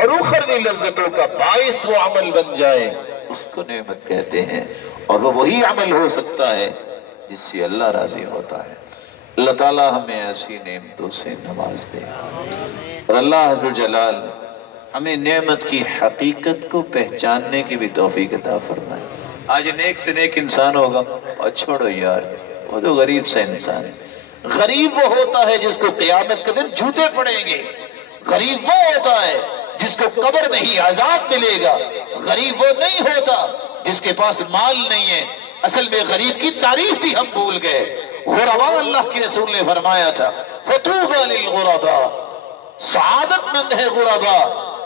اور اخروی لذتوں کا باعث وہ عمل بن جائے، اس کو نعمت کہتے ہیں۔ اور وہ وہی عمل ہو سکتا ہے جس سے اللہ راضی ہوتا ہے۔ اللہ تعالی ہمیں ایسی نعمتوں سے نواز دے، اور اللہ عز و جلال ہمیں نعمت کی حقیقت کو پہچاننے کی بھی توفیق عطا فرمائے۔ آج نیک سے نیک انسان ہوگا، اور چھوڑو یار وہ تو غریب سا انسان ہے۔ غریب وہ ہوتا ہے جس کو قیامت کے دن جوتے پڑیں گے، غریب وہ ہوتا ہے جس کو قبر میں ہی عذاب ملے گا، غریب وہ نہیں ہوتا جس کے پاس مال نہیں ہے۔ اصل میں غریب کی تعریف بھی ہم بھول گئے۔ غرباء اللہ کے رسول نے فرمایا تھا فَطُوبَى لِلْغُرَبَاء، سعادت مند ہے غرباء۔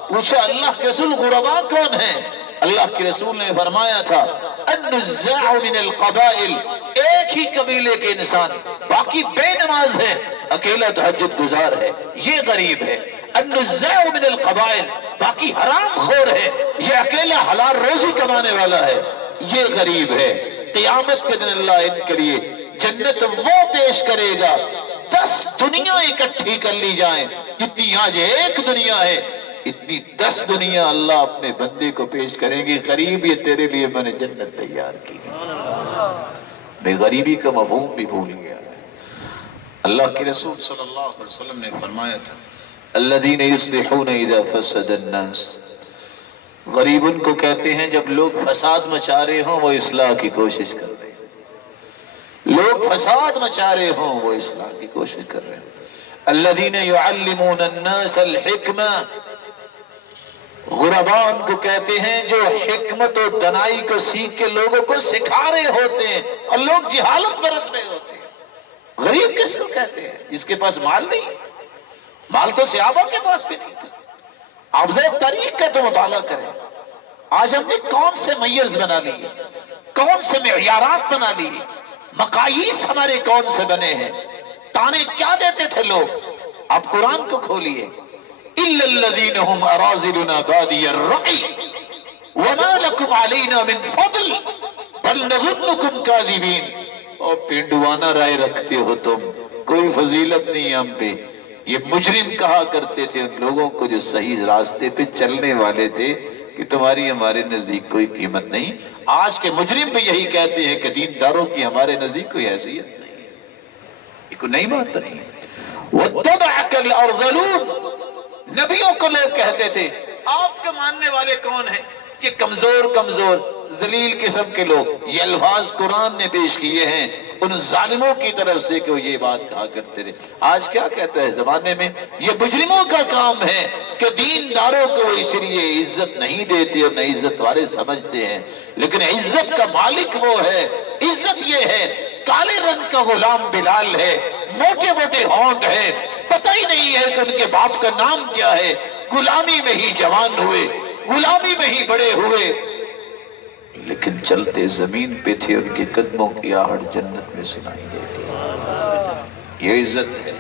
پوچھا اللہ کے رسول غرباء کون ہیں؟ اللہ کے رسول نے فرمایا تھا النُّزَّاعُ مِنَ الْقَبَائِلِ، ایک ہی قبیلے کے انسان، باقی بے نماز ہے، اکیلا تہجد گزار ہے، یہ غریب ہے۔ النُّزَّاعُ مِنَ الْقَبَائِلِ، باقی حرام خور ہے، یہ اکیلا حلال روزی کمانے والا ہے، یہ غریب ہے۔ قیامت کے دن اللہ ان کے لیے جنت وہ پیش کرے گا، 10 دنیا اکٹھی کر لی جائیں، جتنی آج ایک دنیا ہے اتنی 10 دنیا اللہ اپنے بندے کو پیش کریں گے۔ غریب یہ تیرے لیے میں نے جنت تیار کی۔ میں غریبی کا مفہوم بھی بھول گیا۔ اللہ کے رسول صلی اللہ علیہ وسلم نے فرمایا تھا الذین یصلحون اذا فسد الناس، غریب ان کو کہتے ہیں جب لوگ فساد مچا رہے ہوں وہ اصلاح کی کوشش کر رہے ہیں، لوگ فساد مچا رہے ہوں وہ اصلاح کی کوشش کر رہے ہیں۔ الذین یعلمون الناس الحکمہ، غرباء ان کو کہتے ہیں جو حکمت و دانائی کو سیکھ کے لوگوں کو سکھا رہے ہوتے ہیں اور لوگ جہالت برت رہے ہوتے ہیں۔ غریب کس کو کہتے ہیں؟ جس کے پاس مال نہیں، مال تو صحابہ کے پاس بھی نہیں تھا۔ آپ ذرا تاریخ کا تو مطالعہ کریں، آج ہم نے کون سے میز بنا لیے، کون سے معیارات بنا لیے، مقاییس ہمارے کون سے بنے ہیں، تانے کیا دیتے تھے لوگ۔ آپ قرآن کو کھولیے إِلَّا الَّذِينَ هُمْ أَرَاذِلُنَا بَادِيَ الرَّأْيِ وَمَا لَكُمْ عَلَيْنَا مِنْ فَضْلٍ بَلْ نَظُنُّكُمْ كَاذِبِينَ، اور پینڈوانہ رائے رکھتے ہو تم، کوئی فضیلت نہیں ہم پہ۔ یہ مجرم کہا کرتے تھے ان لوگوں کو جو صحیح راستے پہ چلنے والے تھے کہ تمہاری ہمارے نزدیک کوئی قیمت نہیں۔ آج کے مجرم بھی یہی کہتے ہیں کہ دینداروں کی ہمارے نزدیک کوئی حیثیت نہیں ہے، یہ کوئی نئی بات نہیں ہے۔ وَاتَّبَعَكَ الْأَرْذَلُونَ، نبیوں کو لوگ کہتے تھے آپ کے ماننے والے کون ہیں؟ کہ کمزور ذلیل قسم کے لوگ۔ یہ الفاظ قرآن نے پیش کیے ہیں ان ظالموں کی طرف سے کہ وہ یہ بات کہا کرتے تھے۔ آج کیا کہتا ہے زمانے میں؟ یہ مجرموں کا کام ہے کہ دینداروں کو وہ اس لیے عزت نہیں دیتے اور نہ عزت والے سمجھتے ہیں، لیکن عزت کا مالک وہ ہے۔ عزت یہ ہے کالے رنگ کا غلام بلال ہے، موٹے موٹے ہونٹ ہے، پتہ ہی نہیں ہے کہ ان کے باپ کا نام کیا ہے، غلامی میں ہی جوان ہوئے، غلامی میں ہی بڑے ہوئے، لیکن چلتے زمین پہ تھے، ان کے قدموں کی آہٹ جنت میں سنائی دیتی ہے۔ یہ عزت ہے،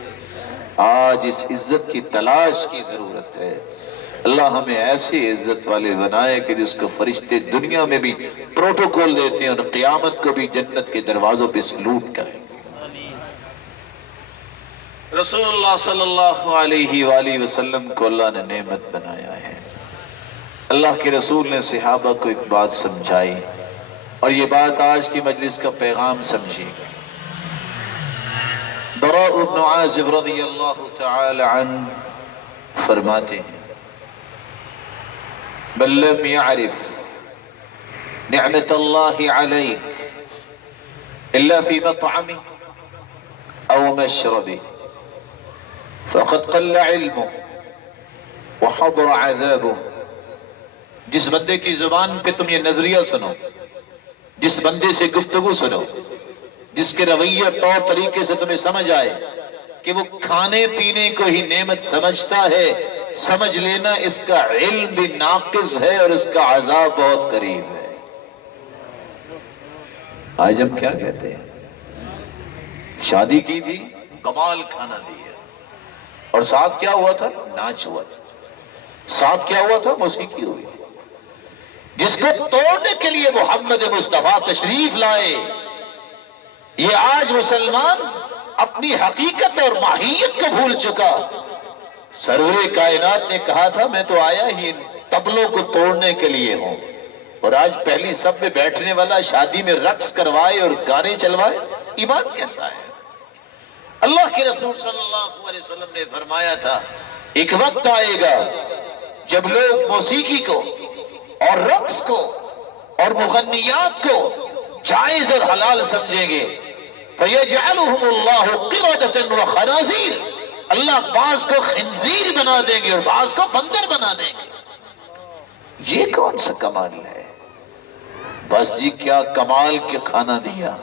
آج اس عزت کی تلاش کی ضرورت ہے۔ اللہ ہمیں ایسے عزت والے بنائے کہ جس کو فرشتے دنیا میں بھی پروٹوکول دیتے ہیں اور قیامت کو بھی جنت کے دروازوں پہ سلوٹ کریں۔ رسول اللہ صلی اللہ علیہ وآلہ وسلم کو اللہ نے نعمت بنایا ہے۔ اللہ کے رسول نے صحابہ کو ایک بات سمجھائی، اور یہ بات آج کی مجلس کا پیغام سمجھیے۔ براء بن عازب رضی اللہ تعالی عنہ فرماتے ہیں من لم يعرف نعمت اللہ علیک الا فی مطعمه او مشربه فقد قل علمه وحضر عذابه۔ جس بندے کی زبان پہ تم یہ نظریہ سنو، جس بندے سے گفتگو سنو، جس کے رویہ طور طریقے سے تمہیں سمجھ آئے کہ وہ کھانے پینے کو ہی نعمت سمجھتا ہے، سمجھ لینا اس کا علم بھی ناقص ہے اور اس کا عذاب بہت قریب ہے۔ آج ہم کیا کہتے ہیں؟ شادی کی تھی، کمال کھانا دیا، اور ساتھ کیا ہوا تھا؟ ناچ ہوا تھا، ساتھ کیا ہوا تھا؟ موسیقی ہوئی تھی۔ جس کو توڑنے کے لیے محمد مصطفیٰ تشریف لائے، یہ آج مسلمان اپنی حقیقت اور ماہیت کو بھول چکا، سرور کائنات نے کہا تھا میں تو آیا ہی ان طبلوں کو توڑنے کے لیے ہوں، اور آج پہلی صف میں بیٹھنے والا شادی میں رقص کروائے اور گانے چلوائے، ایمان کیسا ہے؟ اللہ کے رسول صلی اللہ علیہ وسلم نے فرمایا تھا ایک وقت آئے گا جب لوگ موسیقی کو اور رقص کو اور مغنیات کو جائز اور حلال سمجھیں گے، فَيَجْعَلُهُمُ اللَّهُ قِرَدَةً وَخَنَازِيرَ، اللہ بعض کو خنزیر بنا دیں گے اور بعض کو بندر بنا دیں گے۔ یہ کون سا کمال ہے؟ بس جی کیا کمال کے کھانا دیا۔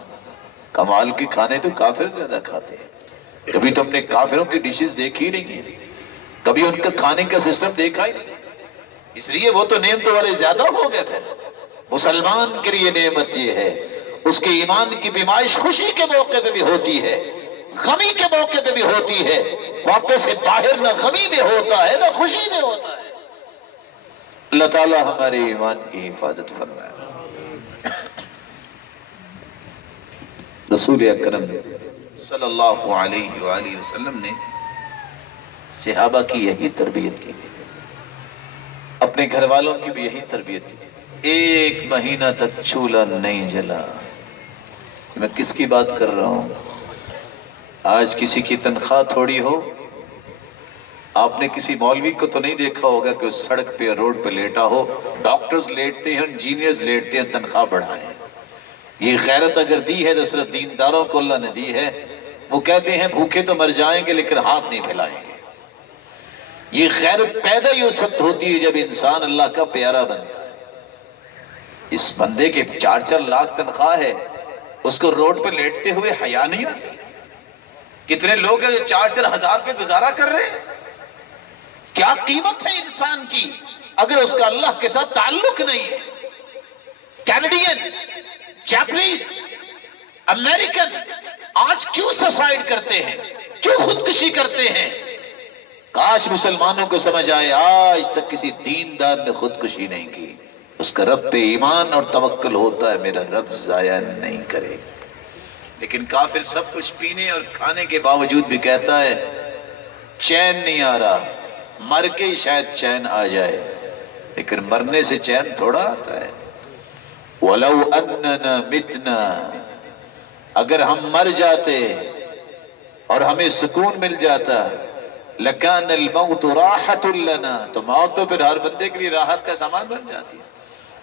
کمال کے کھانے تو کافر زیادہ کھاتے ہیں۔ کبھی تم نے کافروں کی ڈشز دیکھی نہیں ہے، کبھی ان کا کھانے کا سسٹم دیکھا ہی نہیں، اس لیے وہ تو نعمتوں والے زیادہ ہو گئے۔ پھر مسلمان کے لیے نعمت یہ ہے اس کے ایمان کی پیمائش خوشی کے موقع پہ بھی ہوتی ہے، غمی کے موقع پہ بھی ہوتی ہے، واپس سے باہر نہ غمی میں ہوتا ہے نہ خوشی میں ہوتا ہے۔ اللہ تعالی ہمارے ایمان کی حفاظت فرمائے۔ رسول اکرم صلی اللہ علیہ وآلہ وسلم نے صحابہ کی یہی تربیت کی تھی، اپنے گھر والوں کی بھی یہی تربیت کی تھی۔ ایک مہینہ تک چولہا نہیں جلا۔ میں کس کی بات کر رہا ہوں؟ آج کسی کی تنخواہ تھوڑی ہو، آپ نے کسی مولوی کو تو نہیں دیکھا ہوگا کہ اس سڑک پہ روڈ پہ لیٹا ہو، ڈاکٹرز لیٹتے ہیں، انجینئرز لیٹتے ہیں، تنخواہ بڑھائیں۔ یہ غیرت اگر دی ہے تو صرف دینداروں کو اللہ نے دی ہے۔ وہ کہتے ہیں بھوکے تو مر جائیں گے لیکن ہاتھ نہیں پھیلائیں گے۔ یہ غیرت پیدا ہی اس وقت ہوتی ہے جب انسان اللہ کا پیارا بنتا ہے۔ اس بندے کے 4 لاکھ تنخواہ ہے، اس کو روڈ پہ لیٹتے ہوئے حیا نہیں آتی؟ کتنے لوگ ہیں جو 4 ہزار پہ گزارا کر رہے ہیں؟ کیا قیمت ہے انسان کی اگر اس کا اللہ کے ساتھ تعلق نہیں ہے؟ کینیڈین، جاپنیز، امریکن آج کیوں سوسائڈ کرتے ہیں، کیوں خودکشی کرتے ہیں؟ کاش مسلمانوں کو سمجھ آئے آج تک کسی دیندار نے خودکشی نہیں کی۔ اس کا رب پہ ایمان اور توکل ہوتا ہے، میرا رب ضائع نہیں کرے۔ لیکن کافر سب کچھ پینے اور کھانے کے باوجود بھی کہتا ہے چین نہیں آ رہا، مر کے ہی شاید چین آ جائے، لیکن مرنے سے چین تھوڑا آتا ہے۔ وَلَوْ أَنَّنَا مِتْنَا، اگر ہم مر جاتے اور ہمیں سکون مل جاتا، لَكَانَ الْمَوْتُ رَاحَةٌ لَنَا، تو موت تو پھر ہر بندے کے لیے راحت کا سامان بن جاتی ہے۔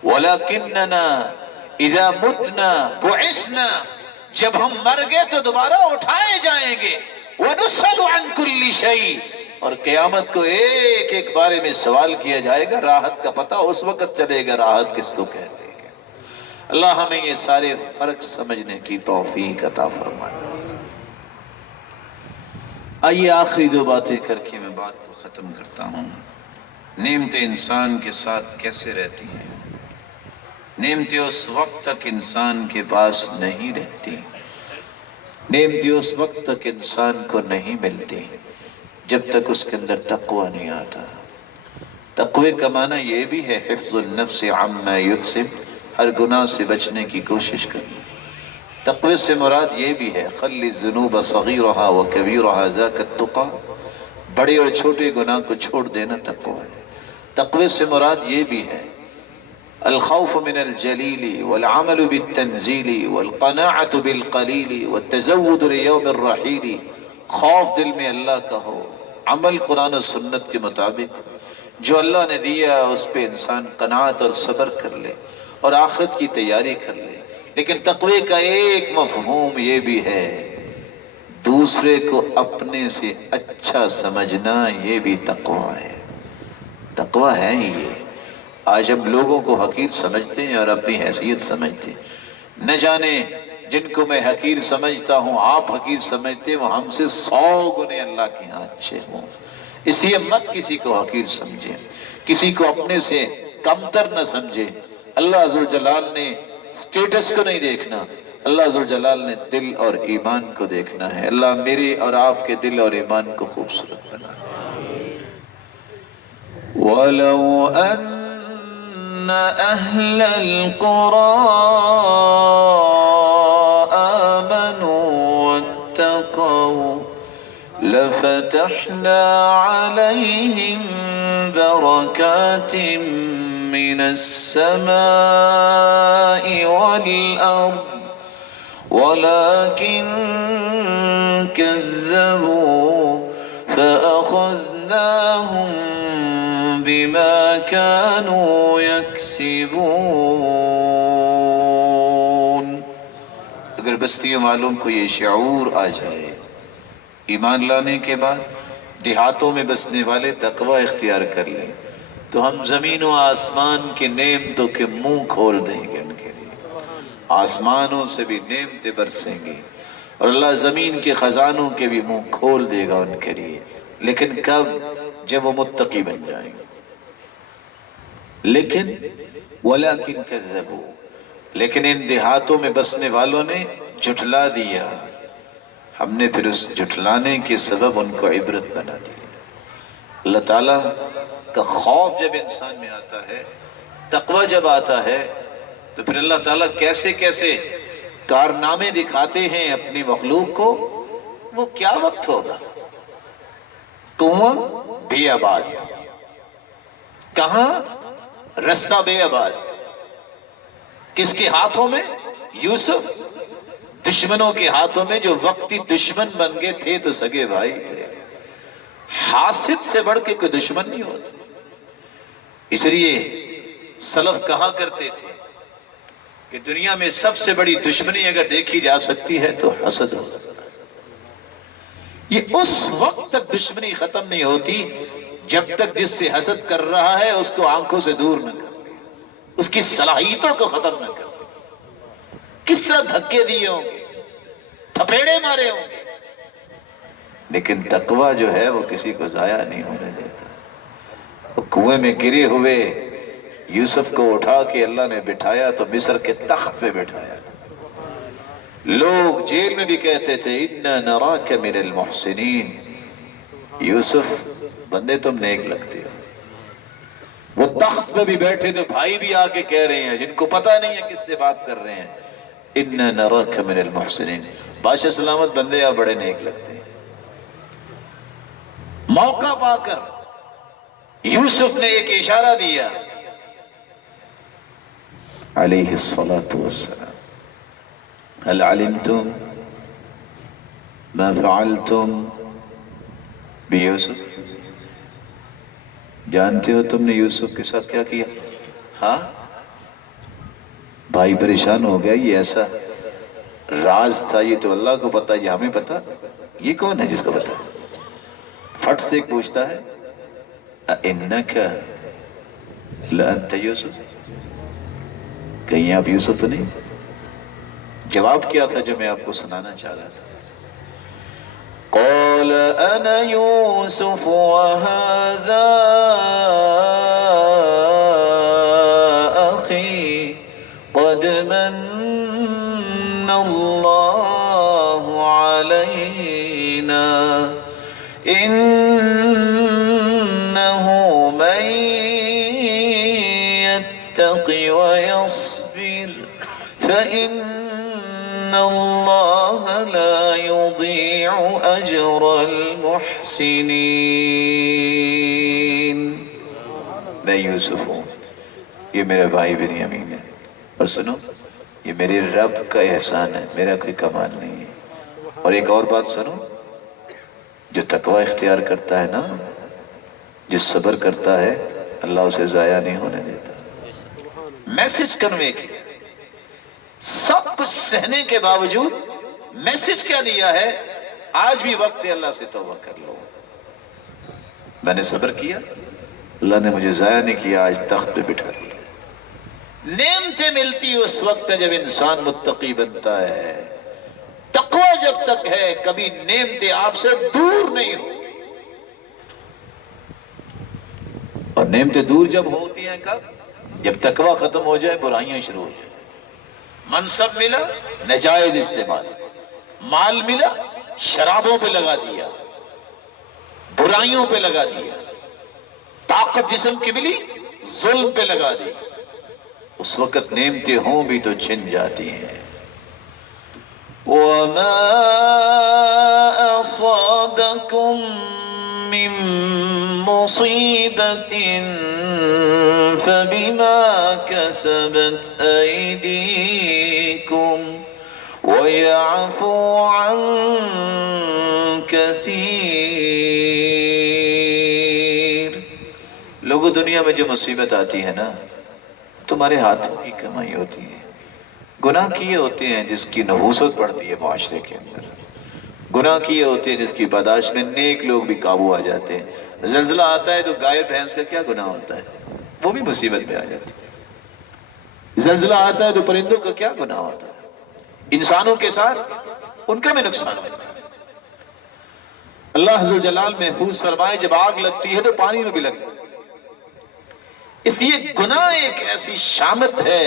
وَلَكِنَّنَا إِذَا مُتْنَا بُعِثْنَا، جب ہم مر گئے تو دوبارہ اٹھائے جائیں گے۔ وَنُسْأَلُ عَنْ كُلِّ شَيْءٍ، اور قیامت کو ایک ایک بارے میں سوال کیا جائے گا۔ راحت کا پتہ اس وقت چلے گا راحت کس کو کہتے ہیں۔ اللہ ہمیں یہ سارے فرق سمجھنے کی توفیق عطا فرمائے۔ آئیے آخری 2 باتیں کر کے میں بات کو ختم کرتا ہوں۔ نعمتیں انسان کے ساتھ کیسے رہتی ہیں؟ نعمتیں اس وقت تک انسان کے پاس نہیں رہتی، نعمتیں اس وقت تک انسان کو نہیں ملتی جب تک اس کے اندر تقوی نہیں آتا۔ تقوی کا معنی یہ بھی ہے حفظ النفس عما یکسب، ہر گناہ سے بچنے کی کوشش کرنا۔ تقوی سے مراد یہ بھی ہے خلی الذنوب صغیرها وکبیرها ذاک التقی، بڑے اور چھوٹے گناہ کو چھوڑ دینا تقوی ہے۔ تقوی سے مراد یہ بھی ہے الخوف من الجلیل والعمل بالتنزیل والقناعة بالقلیل والتزود لیوم الرحیل، خوف دل میں اللہ کا ہو، عمل قرآن و سنت کے مطابق، جو اللہ نے دیا اس پہ انسان قناعت اور صبر کر لے اور آخرت کی تیاری کر لے۔ لیکن تقوی کا ایک مفہوم یہ بھی ہے دوسرے کو اپنے سے اچھا سمجھنا، یہ بھی تقوی ہے۔ تقوی ہے یہ۔ آج ہم لوگوں کو حقیر سمجھتے ہیں اور اپنی حیثیت سمجھتے ہیں۔ نہ جانے جن کو میں حقیر سمجھتا ہوں آپ حقیر سمجھتے وہ ہم سے 100 گنے اللہ کے ہاں اچھے ہوں۔ اس لیے مت کسی کو حقیر سمجھے، کسی کو اپنے سے کمتر نہ سمجھے۔ اللہ ذوالجلال نے سٹیٹس کو نہیں دیکھنا، اللہ ذوالجلال نے دل اور ایمان کو دیکھنا ہے۔ اللہ میرے اور آپ کے دل اور ایمان کو خوبصورت بنا دے۔ وَلَوْ أَنَّ أَهْلَ الْقُرَىٰ آمَنُوا وَاتَّقَوْا ففتحنا عليهم بركات من السماء والأرض ولكن كذبوا فأخذناهم بما كانوا يكسبون۔ اگر بستیوں والوں کو یہ شعور آ جائے ایمان لانے کے بعد، دیہاتوں میں بسنے والے تقوی اختیار کر لیں، تو ہم زمین و آسمان کے نعمتوں کے منہ کھول دیں گے ان کے لیے، آسمانوں سے بھی نعمتیں برسیں گی اور اللہ زمین کے خزانوں کے بھی منہ کھول دے گا ان کے لیے، لیکن کب؟ جب وہ متقی بن جائیں گے۔ لیکن وَلَكِنْ كَذَّبُوا، لیکن ان دیہاتوں میں بسنے والوں نے جھٹلا دیا، ہم نے پھر اس جھٹلانے کے سبب ان کو عبرت بنا دیا۔ اللہ تعالیٰ کا خوف جب انسان میں آتا ہے، تقوی جب آتا ہے، تو پھر اللہ تعالیٰ کیسے کیسے کارنامے دکھاتے ہیں اپنی مخلوق کو۔ وہ کیا وقت ہوگا؟ کنواں بے آباد، کہاں؟ رستہ بے آباد، کس کے ہاتھوں میں؟ یوسف، دشمنوں کے ہاتھوں میں، جو وقتی دشمن بن گئے تھے تو سگے بھائی تھے۔ حاسد سے بڑھ کے کوئی دشمن نہیں ہوتا، اس لیے سلف کہا کرتے تھے کہ دنیا میں سب سے بڑی دشمنی اگر دیکھی جا سکتی ہے تو حسد ہو سکتا ہے۔ یہ اس وقت تک دشمنی ختم نہیں ہوتی جب تک جس سے حسد کر رہا ہے اس کو آنکھوں سے دور نہ کر دے، اس کی صلاحیتوں کو ختم نہ کر دے۔ کس طرح دھکے دیے ہوں گے، تھپیڑے مارے ہوں گے، لیکن تقوی جو ہے وہ کسی کو ضائع نہیں ہونے دیتا۔ وہ کنویں میں گرے ہوئے یوسف کو اٹھا کے اللہ نے بٹھایا تو مصر کے تخت پہ بٹھایا تھا۔ لوگ جیل میں بھی کہتے تھے اِنَّا نَرَاكَ مِنَ الْمُحْسِنِينَ، یوسف بندے تم نیک لگتے ہو۔ وہ تخت پہ بھی بیٹھے تھے، بھائی بھی آ کے کہہ رہے ہیں جن کو پتہ نہیں ہے کس سے بات کر رہے ہیں، اِنَّا نَرَاكَ مِنَ الْمُحْسِنِينَ، بادشاہ سلامت بندے آپ بڑے نیک لگتے ہیں۔ موقع پا کر یوسف نے ایک اشارہ دیا، علیہ الصلاة والسلام، هل علمتم ما فعلتم بیوسف، جانتے ہو تم نے یوسف کے ساتھ کیا کیا؟ ہاں، بھائی پریشان ہو گیا، یہ ایسا راز تھا، یہ تو اللہ کو پتا، یہ ہمیں پتا، یہ کون ہے جس کو پتا؟ فٹ سے ایک پوچھتا ہے اِنَّكَ لَأَنْتَ یوسف، کہیں آپ یوسف تو نہیں؟ جواب کیا تھا جو میں آپ کو سنانا چاہ رہا تھا؟ قَالَ أَنَا يُوسُفُ وَهَذَا أَخِي قَدْ مَنَّ اللَّهُ عَلَيْنَا إِنَّهُ مَن يَتَّقِ وَيَصْبِرْ فَإِنَّ اللَّهَ لَا يُضِيعُ أَجْرَ الْمُحْسِنِينَ۔ میں یوسف ہوں، یہ میرے بھائی بنیامین ہے، اور سنو یہ میرے رب کا احسان ہے، میرا کوئی کمال نہیں ہے۔ اور ایک اور بات سنو، جو تقوی اختیار کرتا ہے نا، جو صبر کرتا ہے، اللہ اسے ضائع نہیں ہونے دیتا۔ میسج کنوے کیا، سب کچھ سہنے کے باوجود میسج کیا دیا ہے؟ آج بھی وقت ہے، اللہ سے توبہ کر لو، میں نے صبر کیا، اللہ نے مجھے ضائع نہیں کیا، آج تخت پہ بٹھا دیا۔ نعمتیں ملتی اس وقت جب انسان متقی بنتا ہے، تقوی جب تک ہے کبھی نعمتیں آپ سے دور نہیں ہوتی، اور نعمتیں دور جب ہوتی ہیں کب؟ جب تقوی ختم ہو جائے، برائیاں شروع ہو جائیں۔ منصب ملا، ناجائز استعمال، مال ملا، شرابوں پہ لگا دیا، برائیوں پہ لگا دیا، طاقت جسم کی ملی، ظلم پہ لگا دی، اس وقت نعمتیں ہوں بھی تو چھن جاتی ہیں۔ وَمَا أصابكم من مصيبة فبما كسبت أيديكم ويعفو عن كثير. لوگوں دنیا میں جو مصیبت آتی ہے نا تمہارے ہاتھوں کی کمائی ہوتی ہے. گناہ کیے ہوتے ہیں جس کی نحوست پڑتی ہے معاشرے کے اندر. گناہ کیے ہوتے ہیں جس کی پاداش میں نیک لوگ بھی قابو آ جاتے ہیں. زلزلہ آتا ہے تو گائے بھینس کا کیا گناہ ہوتا ہے؟ وہ بھی مصیبت میں آ جاتی ہے. زلزلہ آتا ہے تو پرندوں کا کیا گناہ ہوتا ہے؟ انسانوں کے ساتھ ان کا بھی نقصان ہوتا ہے. اللہ عز و جلال محفوظ فرمائے جب آگ لگتی ہے تو پانی میں بھی لگتی ہے. اس لیے گناہ ایک ایسی شامت ہے،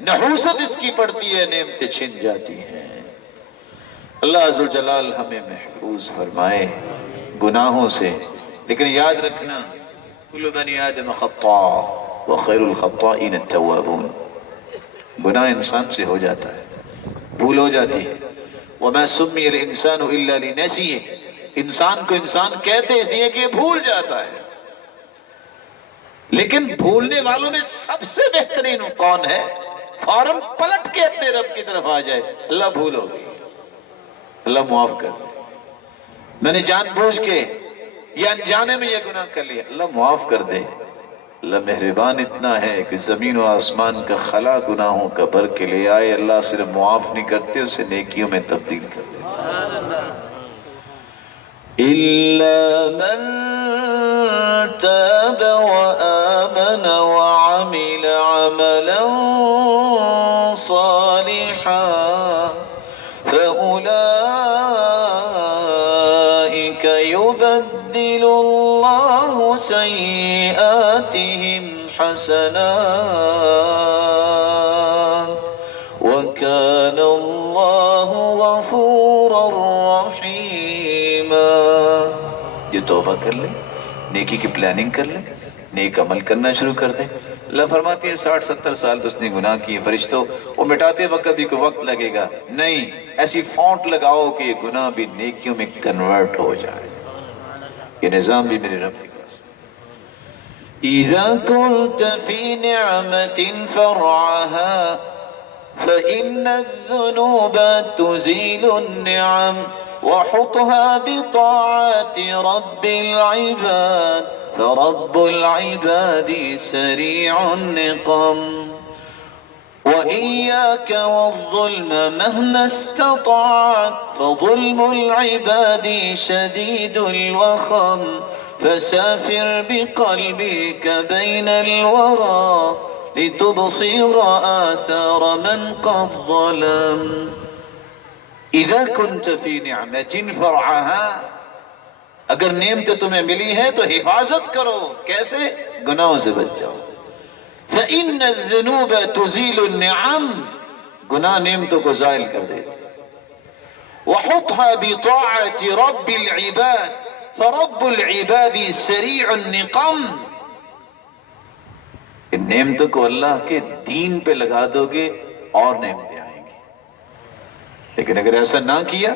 نحوست اس کی پڑتی ہے، نعمتیں چھن جاتی ہیں. اللہ عز و جلال ہمیں محفوظ فرمائے گناہوں سے. لیکن یاد رکھنا کل بنی آدم خطاء وخیر الخطائین التوابون. گناہ انسان سے ہو جاتا ہے، بھول ہو جاتی ہے. وما سمی الانسان الا لنسیہ. انسان کو انسان کہتے اس لیے کہ بھول جاتا ہے. لیکن بھولنے والوں میں سب سے بہترین کون ہے؟ فوراً پلٹ کے اپنے رب کی طرف آ جائے. اللہ بھول ہو گئی، اللہ معاف کر دے. میں نے جان بوجھ کے یا انجانے میں یہ گناہ کر لیا، اللہ معاف کر دے. اللہ مہربان اتنا ہے کہ زمین و آسمان کا خلا گناہوں کا بھر کے لے آئے. اللہ صرف معاف نہیں کرتے، اسے نیکیوں میں تبدیل کر دے. إِلَّا مَن تَابَ وَآمَنَ وَعَمِلَ عَمَلًا صَالِحًا فَأُولَئِكَ يُبَدِّلُ اللَّهُ سَيِّئَاتِهِمْ حَسَنَاتٍ وَكَانَ اللَّهُ غَفُورًا رَحِيمًا. یہ توبہ کر لے، نیکی کی پلاننگ کر لے، نیک عمل کرنا شروع کر دے. اللہ فرماتی ہے 60-70 سال تو اس نے گناہ کیے، فرشتوں وہ مٹاتے وقت بھی کوئی وقت لگے گا نہیں. ایسی فونٹ لگاؤ کہ یہ گناہ بھی نیکیوں میں کنورٹ ہو جائے. یہ نظام بھی میرے رب کے پاس. اذا كنت في نعمة فرعها فإن الذنوب تزيل النعم وحطها بطاعة رب العباد فرب العباد سريع النقم وإياك والظلم مهما استطعت فظلم العباد شديد الوخم فسافر بقلبك بين الورى لتبصر آثار من قد ظلم. اذا كنت في نعمة فرعها، اگر نعمت تمہیں ملی ہے تو حفاظت کرو. کیسے؟ گناہوں سے بچ جاؤ. فإن الذنوب تزيل النعم، گناہ نعمتوں کو زائل کر دیتے. وحطها بطاعة رب العباد فرب العباد سريع النقم. ان نعمتوں کو اللہ کے دین پہ لگا دو گے اور نعمتیں آئیں گی. لیکن اگر ایسا نہ کیا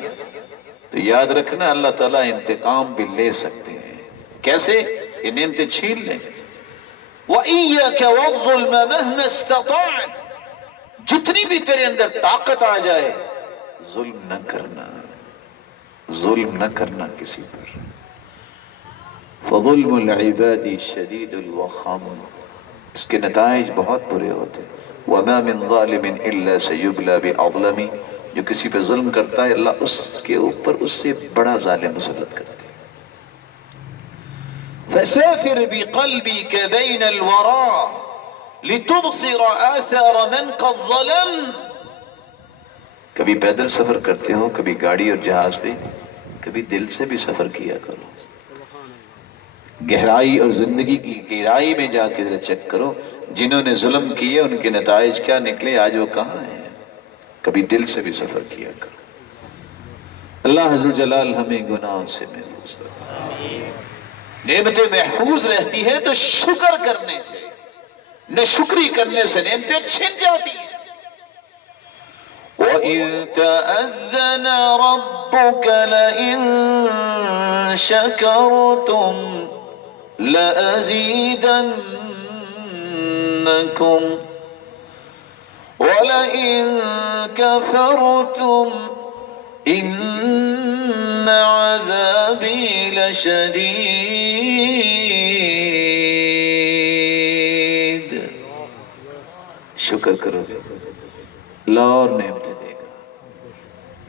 تو یاد رکھنا اللہ تعالیٰ انتقام بھی لے سکتے ہیں. کیسے؟ یہ نعمتیں چھین لیں. وَإِيَّاكَ وَالظُّلْمَ مَهْمَا اسْتَطَعْتَ، جتنی بھی تیرے اندر طاقت آ جائے ظلم نہ کرنا، ظلم نہ کرنا کسی پر. فَظُلْمُ الْعِبَادِ شَدِيدُ الْوَخَمِ، اس کے نتائج بہت برے ہوتے. وَمَا مِن ظَالِمٍ إِلَّا سَيُبْلَى بِأَظْلَمِ، جو کسی پہ ظلم کرتا ہے اللہ اس کے اوپر اس سے بڑا ظالم مسلط کرتے. فَسَافِرْ بِقَلْبِكَ بَيْنَ الْوَرَى لِتُبْصِرَ آثَارَ مَنْ قَدْ ظَلَمَ. کبھی پیدل سفر کرتے ہو، کبھی گاڑی اور جہاز پہ، کبھی دل سے بھی سفر کیا کرو. گہرائی اور زندگی کی گہرائی میں جا کے ذرا چیک کرو جنہوں نے ظلم کیے ان کے نتائج کیا نکلے، آج وہ کہاں ہیں. کبھی دل سے بھی سفر کیا کرو. اللہ عز و جلال ہمیں گناہوں سے محفوظ رکھے. نعمتیں محفوظ رہتی ہیں تو شکر کرنے سے، نہ شکری کرنے سے نعمتیں چھن جاتی ہیں. وَإِذْ تَأَذَّنَ رَبُّكَ لَئِن شَكَرْتُمْ لَأَزِيدَنَّكُمْ وَلَئِن كَفَرْتُمْ إِنَّ عَذَابِي لَشَدِيدٌ۔ شکر کرو گے اللہ اور نعمتیں دے گا،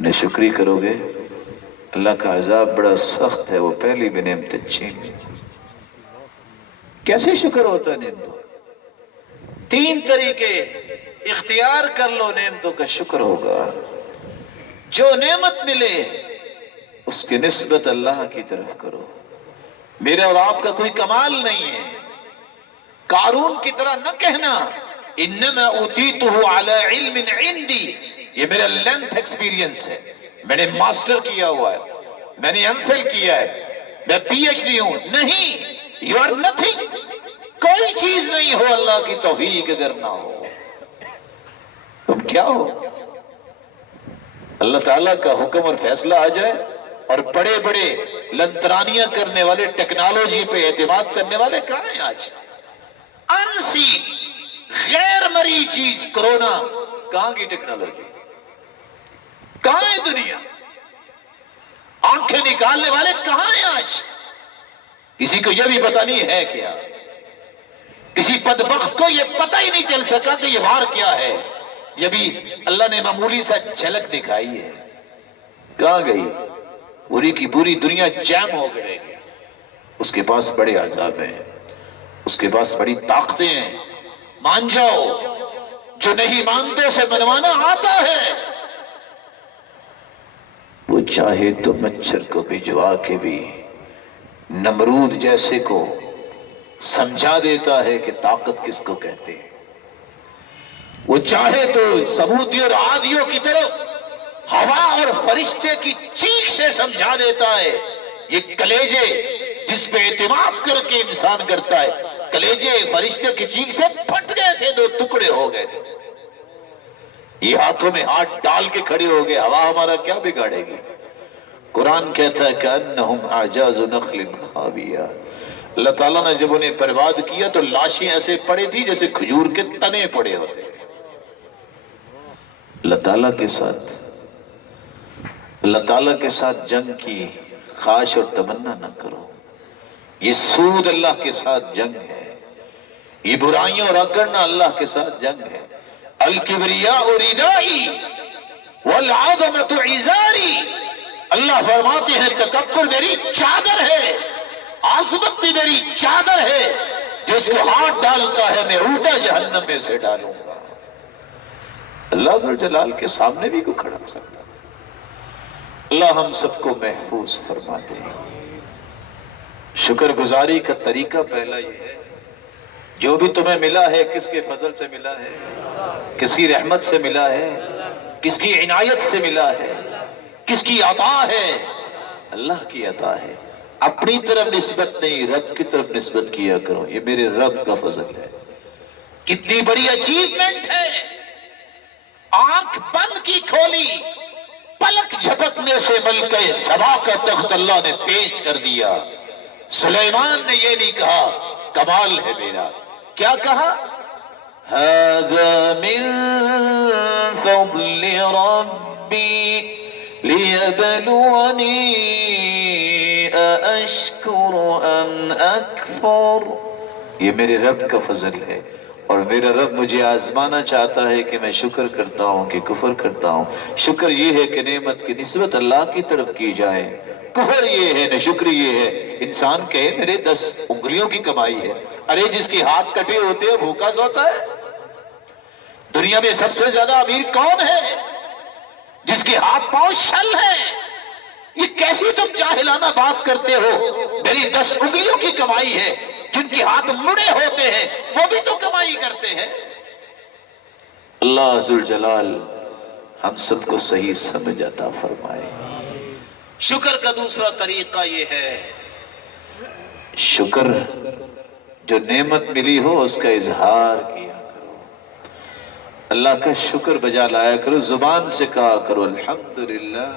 نہ شکری کرو گے اللہ کا عذاب بڑا سخت ہے، وہ پہلی بھی نعمتیں چھین لے۔ کیسے شکر ہوتا ہے نعمتوں؟ 3 طریقے اختیار کر لو، نعمتوں کا شکر ہوگا۔ جو نعمت ملے اس کی نسبت اللہ کی طرف کرو۔ میرا اور آپ کا کوئی کمال نہیں ہے، قارون کی طرح نہ کہنا انما اوتیتہ علی علم عندی، یہ میرا لینتھ ایکسپیرینس ہے، میں نے ماسٹر کیا ہوا ہے، میں نے ایم فل کیا ہے، میں پی ایچ ڈی ہوں۔ نہیں، یو آر نتھنگ، کوئی چیز نہیں ہو اللہ کی توفیق اگر نہ ہو، تم کیا ہو؟ اللہ تعالیٰ کا حکم اور فیصلہ آ جائے اور بڑے بڑے لنترانیاں کرنے والے، ٹیکنالوجی پہ اعتماد کرنے والے کہاں ہیں آج؟ انسی غیر مری چیز کرونا، کہاں کی ٹیکنالوجی؟ کہاں ہے دنیا؟ آنکھیں نکالنے والے کہاں ہیں آج؟ کسی کو یہ بھی پتہ نہیں ہے کیا، کسی بدبخت کو یہ پتہ ہی نہیں چل سکا کہ یہ وار کیا ہے، یہ بھی اللہ نے معمولی سا جھلک دکھائی ہے۔ کہاں گئی؟ پوری کی پوری دنیا جام ہو گئے گی، اس کے پاس بڑے عذاب ہیں، اس کے پاس بڑی طاقتیں ہیں۔ مان جاؤ، جو نہیں مانتے سے منوانا آتا ہے۔ وہ چاہے تو مچھر کو بھجوا کے بھی نمرود جیسے کو سمجھا دیتا ہے کہ طاقت کس کو کہتے ہیں۔ وہ چاہے تو سمودی اور عادیوں کی طرف ہوا اور فرشتے کی چیخ سے سمجھا دیتا ہے۔ یہ کلیجے جس پہ اعتماد کر کے انسان کرتا ہے، کلیجے فرشتے کی چیخ سے پھٹ گئے تھے، 2 ٹکڑے ہو گئے تھے۔ یہ ہاتھوں میں ہاتھ ڈال کے کھڑے ہو گئے، ہوا ہمارا کیا بگاڑے گی؟ قرآن کہتا ہے کأنہم اعجاز نخل خاویہ۔ اللہ تعالیٰ نے جب انہیں برباد کیا تو لاشیں ایسے پڑی تھی جیسے کھجور کے تنے پڑے ہوتے۔ اللہ تعالیٰ کے ساتھ جنگ کی خواہش اور تمنا نہ کرو، یہ سود اللہ کے ساتھ جنگ ہے، یہ برائیوں اور اکڑنا اللہ کے ساتھ جنگ ہے۔ الکبریاء ردائی والعظمت عزاری، اللہ فرماتے ہیں تکبر میری چادر ہے، عظمت بھی میری چادر ہے، جس کو ہاتھ ڈالتا ہے میں الٹا جہنم میں سے ڈالوں گا۔ اللہ ذو الجلال کے سامنے بھی کوئی کھڑا سکتا۔ اللہ ہم سب کو محفوظ فرما دے۔ شکر گزاری کا طریقہ پہلا یہ ہے، جو بھی تمہیں ملا ہے کس کے فضل سے ملا ہے؟ کس کی رحمت سے ملا ہے؟ کس کی عنایت سے ملا ہے؟ کس کی عطا ہے؟ اللہ کی عطا ہے، اپنی طرف نسبت نہیں، رب کی طرف نسبت کیا کرو، یہ میرے رب کا فضل ہے۔ کتنی بڑی اچیومنٹ ہے، آنکھ بند کی کھولی، پلک جھپکنے سے ملکہ سبا کا تخت اللہ نے پیش کر دیا۔ سلیمان نے یہ نہیں کہا کمال ہے میرا، کیا کہا؟ هذا من فضل ربی لیبلونی أأشکر ام اکفر، یہ میرے رب کا فضل ہے، اور میرا رب مجھے آزمانا چاہتا ہے کہ میں شکر کرتا ہوں کہ کفر کرتا ہوں۔ شکر یہ ہے کہ نعمت کی نسبت اللہ کی طرف کی جائے، کفر یہ ہے، نہ شکر یہ ہے انسان کہے میرے 10 انگلیوں کی کمائی ہے۔ ارے جس کے ہاتھ کٹے ہوتے ہیں بھوکا سوتا ہے؟ دنیا میں سب سے زیادہ امیر کون ہے؟ جس کے ہاتھ پاؤں شل ہے۔ یہ کیسی تم جاہلانہ بات کرتے ہو؟ میری 10 انگلیوں کی کمائی ہے، جن کے ہاتھ مڑے ہوتے ہیں وہ بھی تو کمائی کرتے ہیں۔ اللہ ذوالجلال ہم سب کو صحیح سمجھ عطا فرمائے۔ شکر کا دوسرا طریقہ یہ ہے، شکر جو نعمت ملی ہو اس کا اظہار کیا کرو۔ اللہ کا شکر بجا لایا کرو، زبان سے کہا کرو الحمدللہ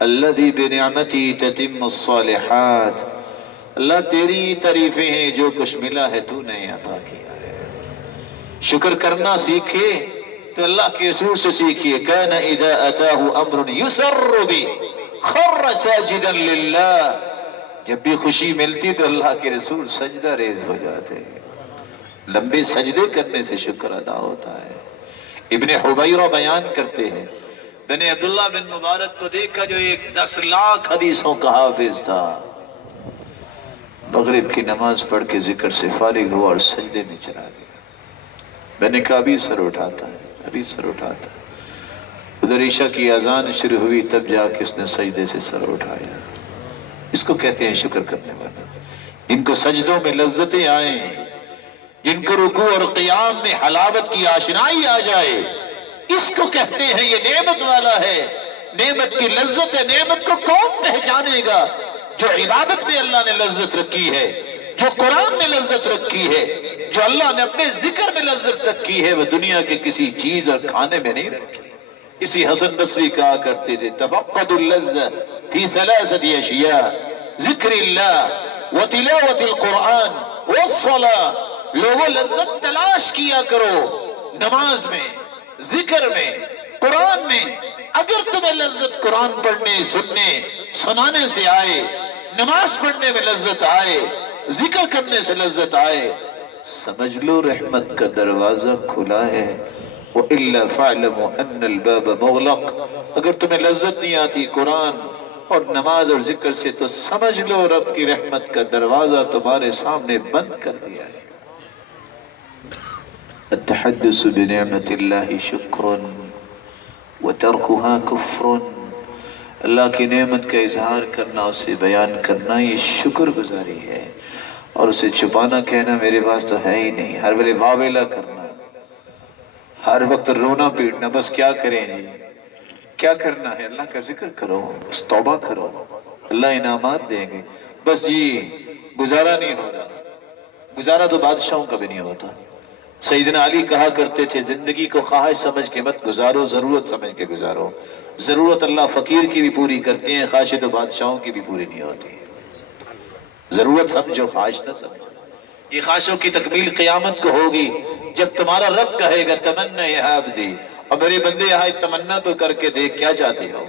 الذی بنعمتی تتم الصالحات، اللہ تیری تعریفیں ہیں، جو کچھ ملا ہے تو نے عطا کیا ہے۔ شکر کرنا سیکھے تو اللہ کے رسول سے سیکھیے، کان اذا اتاہ امر یسر بہ خر ساجدا للہ، جب بھی خوشی ملتی تو اللہ کے رسول سجدہ ریز ہو جاتے ہیں۔ لمبے سجدے کرنے سے شکر ادا ہوتا ہے۔ ابن حبیرہ بیان کرتے ہیں، بن عبداللہ بن مبارک کو دیکھا جو ایک 10 لاکھ حدیثوں کا حافظ تھا، مغرب کی نماز پڑھ کے ذکر سے فارغ ہوا اور سجدے میں چلا گیا۔ میں نے کہا ابھی سر اٹھاتا ہے، ابھی سر اٹھاتا ہے۔ ادھر عشاء کی اذان شروع ہوئی، تب جا کے اس نے سجدے سے سر اٹھایا۔ اس کو کہتے ہیں شکر کرنے والا، جن کو سجدوں میں لذتیں آئیں، جن کو رکوع اور قیام میں حلاوت کی آشنائی آ جائے، اس کو کہتے ہیں یہ نعمت والا ہے، نعمت کی لذت ہے۔ نعمت کو کون پہچانے گا؟ جو عبادت میں اللہ نے لذت رکھی ہے، جو قرآن میں لذت رکھی ہے، جو اللہ نے اپنے ذکر میں لذت رکھی ہے، وہ دنیا کے کسی چیز اور کھانے میں نہیں رکھی۔ اسی حسن بصری کہا کرتے تھے، تفقد اللذت فی ثلاثت اشیاء، ذکر اللہ وتلاوت القرآن والصلاة۔ لوگوں لذت تلاش کیا کرو نماز میں، ذکر میں، قرآن میں۔ اگر تمہیں لذت قرآن پڑھنے، سننے، سنانے سے آئے، نماز پڑھنے میں لذت آئے، ذکر کرنے سے لذت آئے، سمجھ لو رحمت کا دروازہ کھلا ہے۔ وَإِلَّا فَاعْلَمُوا أَنَّ الْبَابَ مُغْلَقٌ، اگر تمہیں لذت نہیں آتی قرآن اور نماز اور ذکر سے تو سمجھ لو رب کی رحمت کا دروازہ تمہارے سامنے بند کر دیا ہے۔ التحدث بنعمت اللہ شکر وترکها کفر، اللہ کی نعمت کا اظہار کرنا، اسے بیان کرنا، یہ شکر گزاری ہے، اور اسے چھپانا، کہنا میرے پاس تو ہے ہی نہیں، ہر ویلے واویلا کرنا، ہر وقت رونا پیٹنا، بس کیا کریں جی، کیا کرنا ہے؟ اللہ کا ذکر کرو، بس توبہ کرو، اللہ انعامات دیں گے۔ بس جی گزارا نہیں ہو رہا، گزارا تو بادشاہوں کا بھی نہیں ہوتا۔ سیدنا علی کہا کرتے تھے، زندگی کو خواہش سمجھ کے مت گزارو، ضرورت سمجھ کے گزارو۔ ضرورت اللہ فقیر کی بھی پوری کرتے ہیں، خواہشیں تو بادشاہوں کی بھی پوری نہیں ہوتی۔ ضرورت سمجھو، خواہش نہ سمجھو۔ یہ خواہشوں کی تکمیل قیامت کو ہوگی، جب تمہارا رب کہے گا تمنا یا عبدی، اور میرے بندے یہاں تمنا تو کر کے دیکھ، کیا چاہتے ہو؟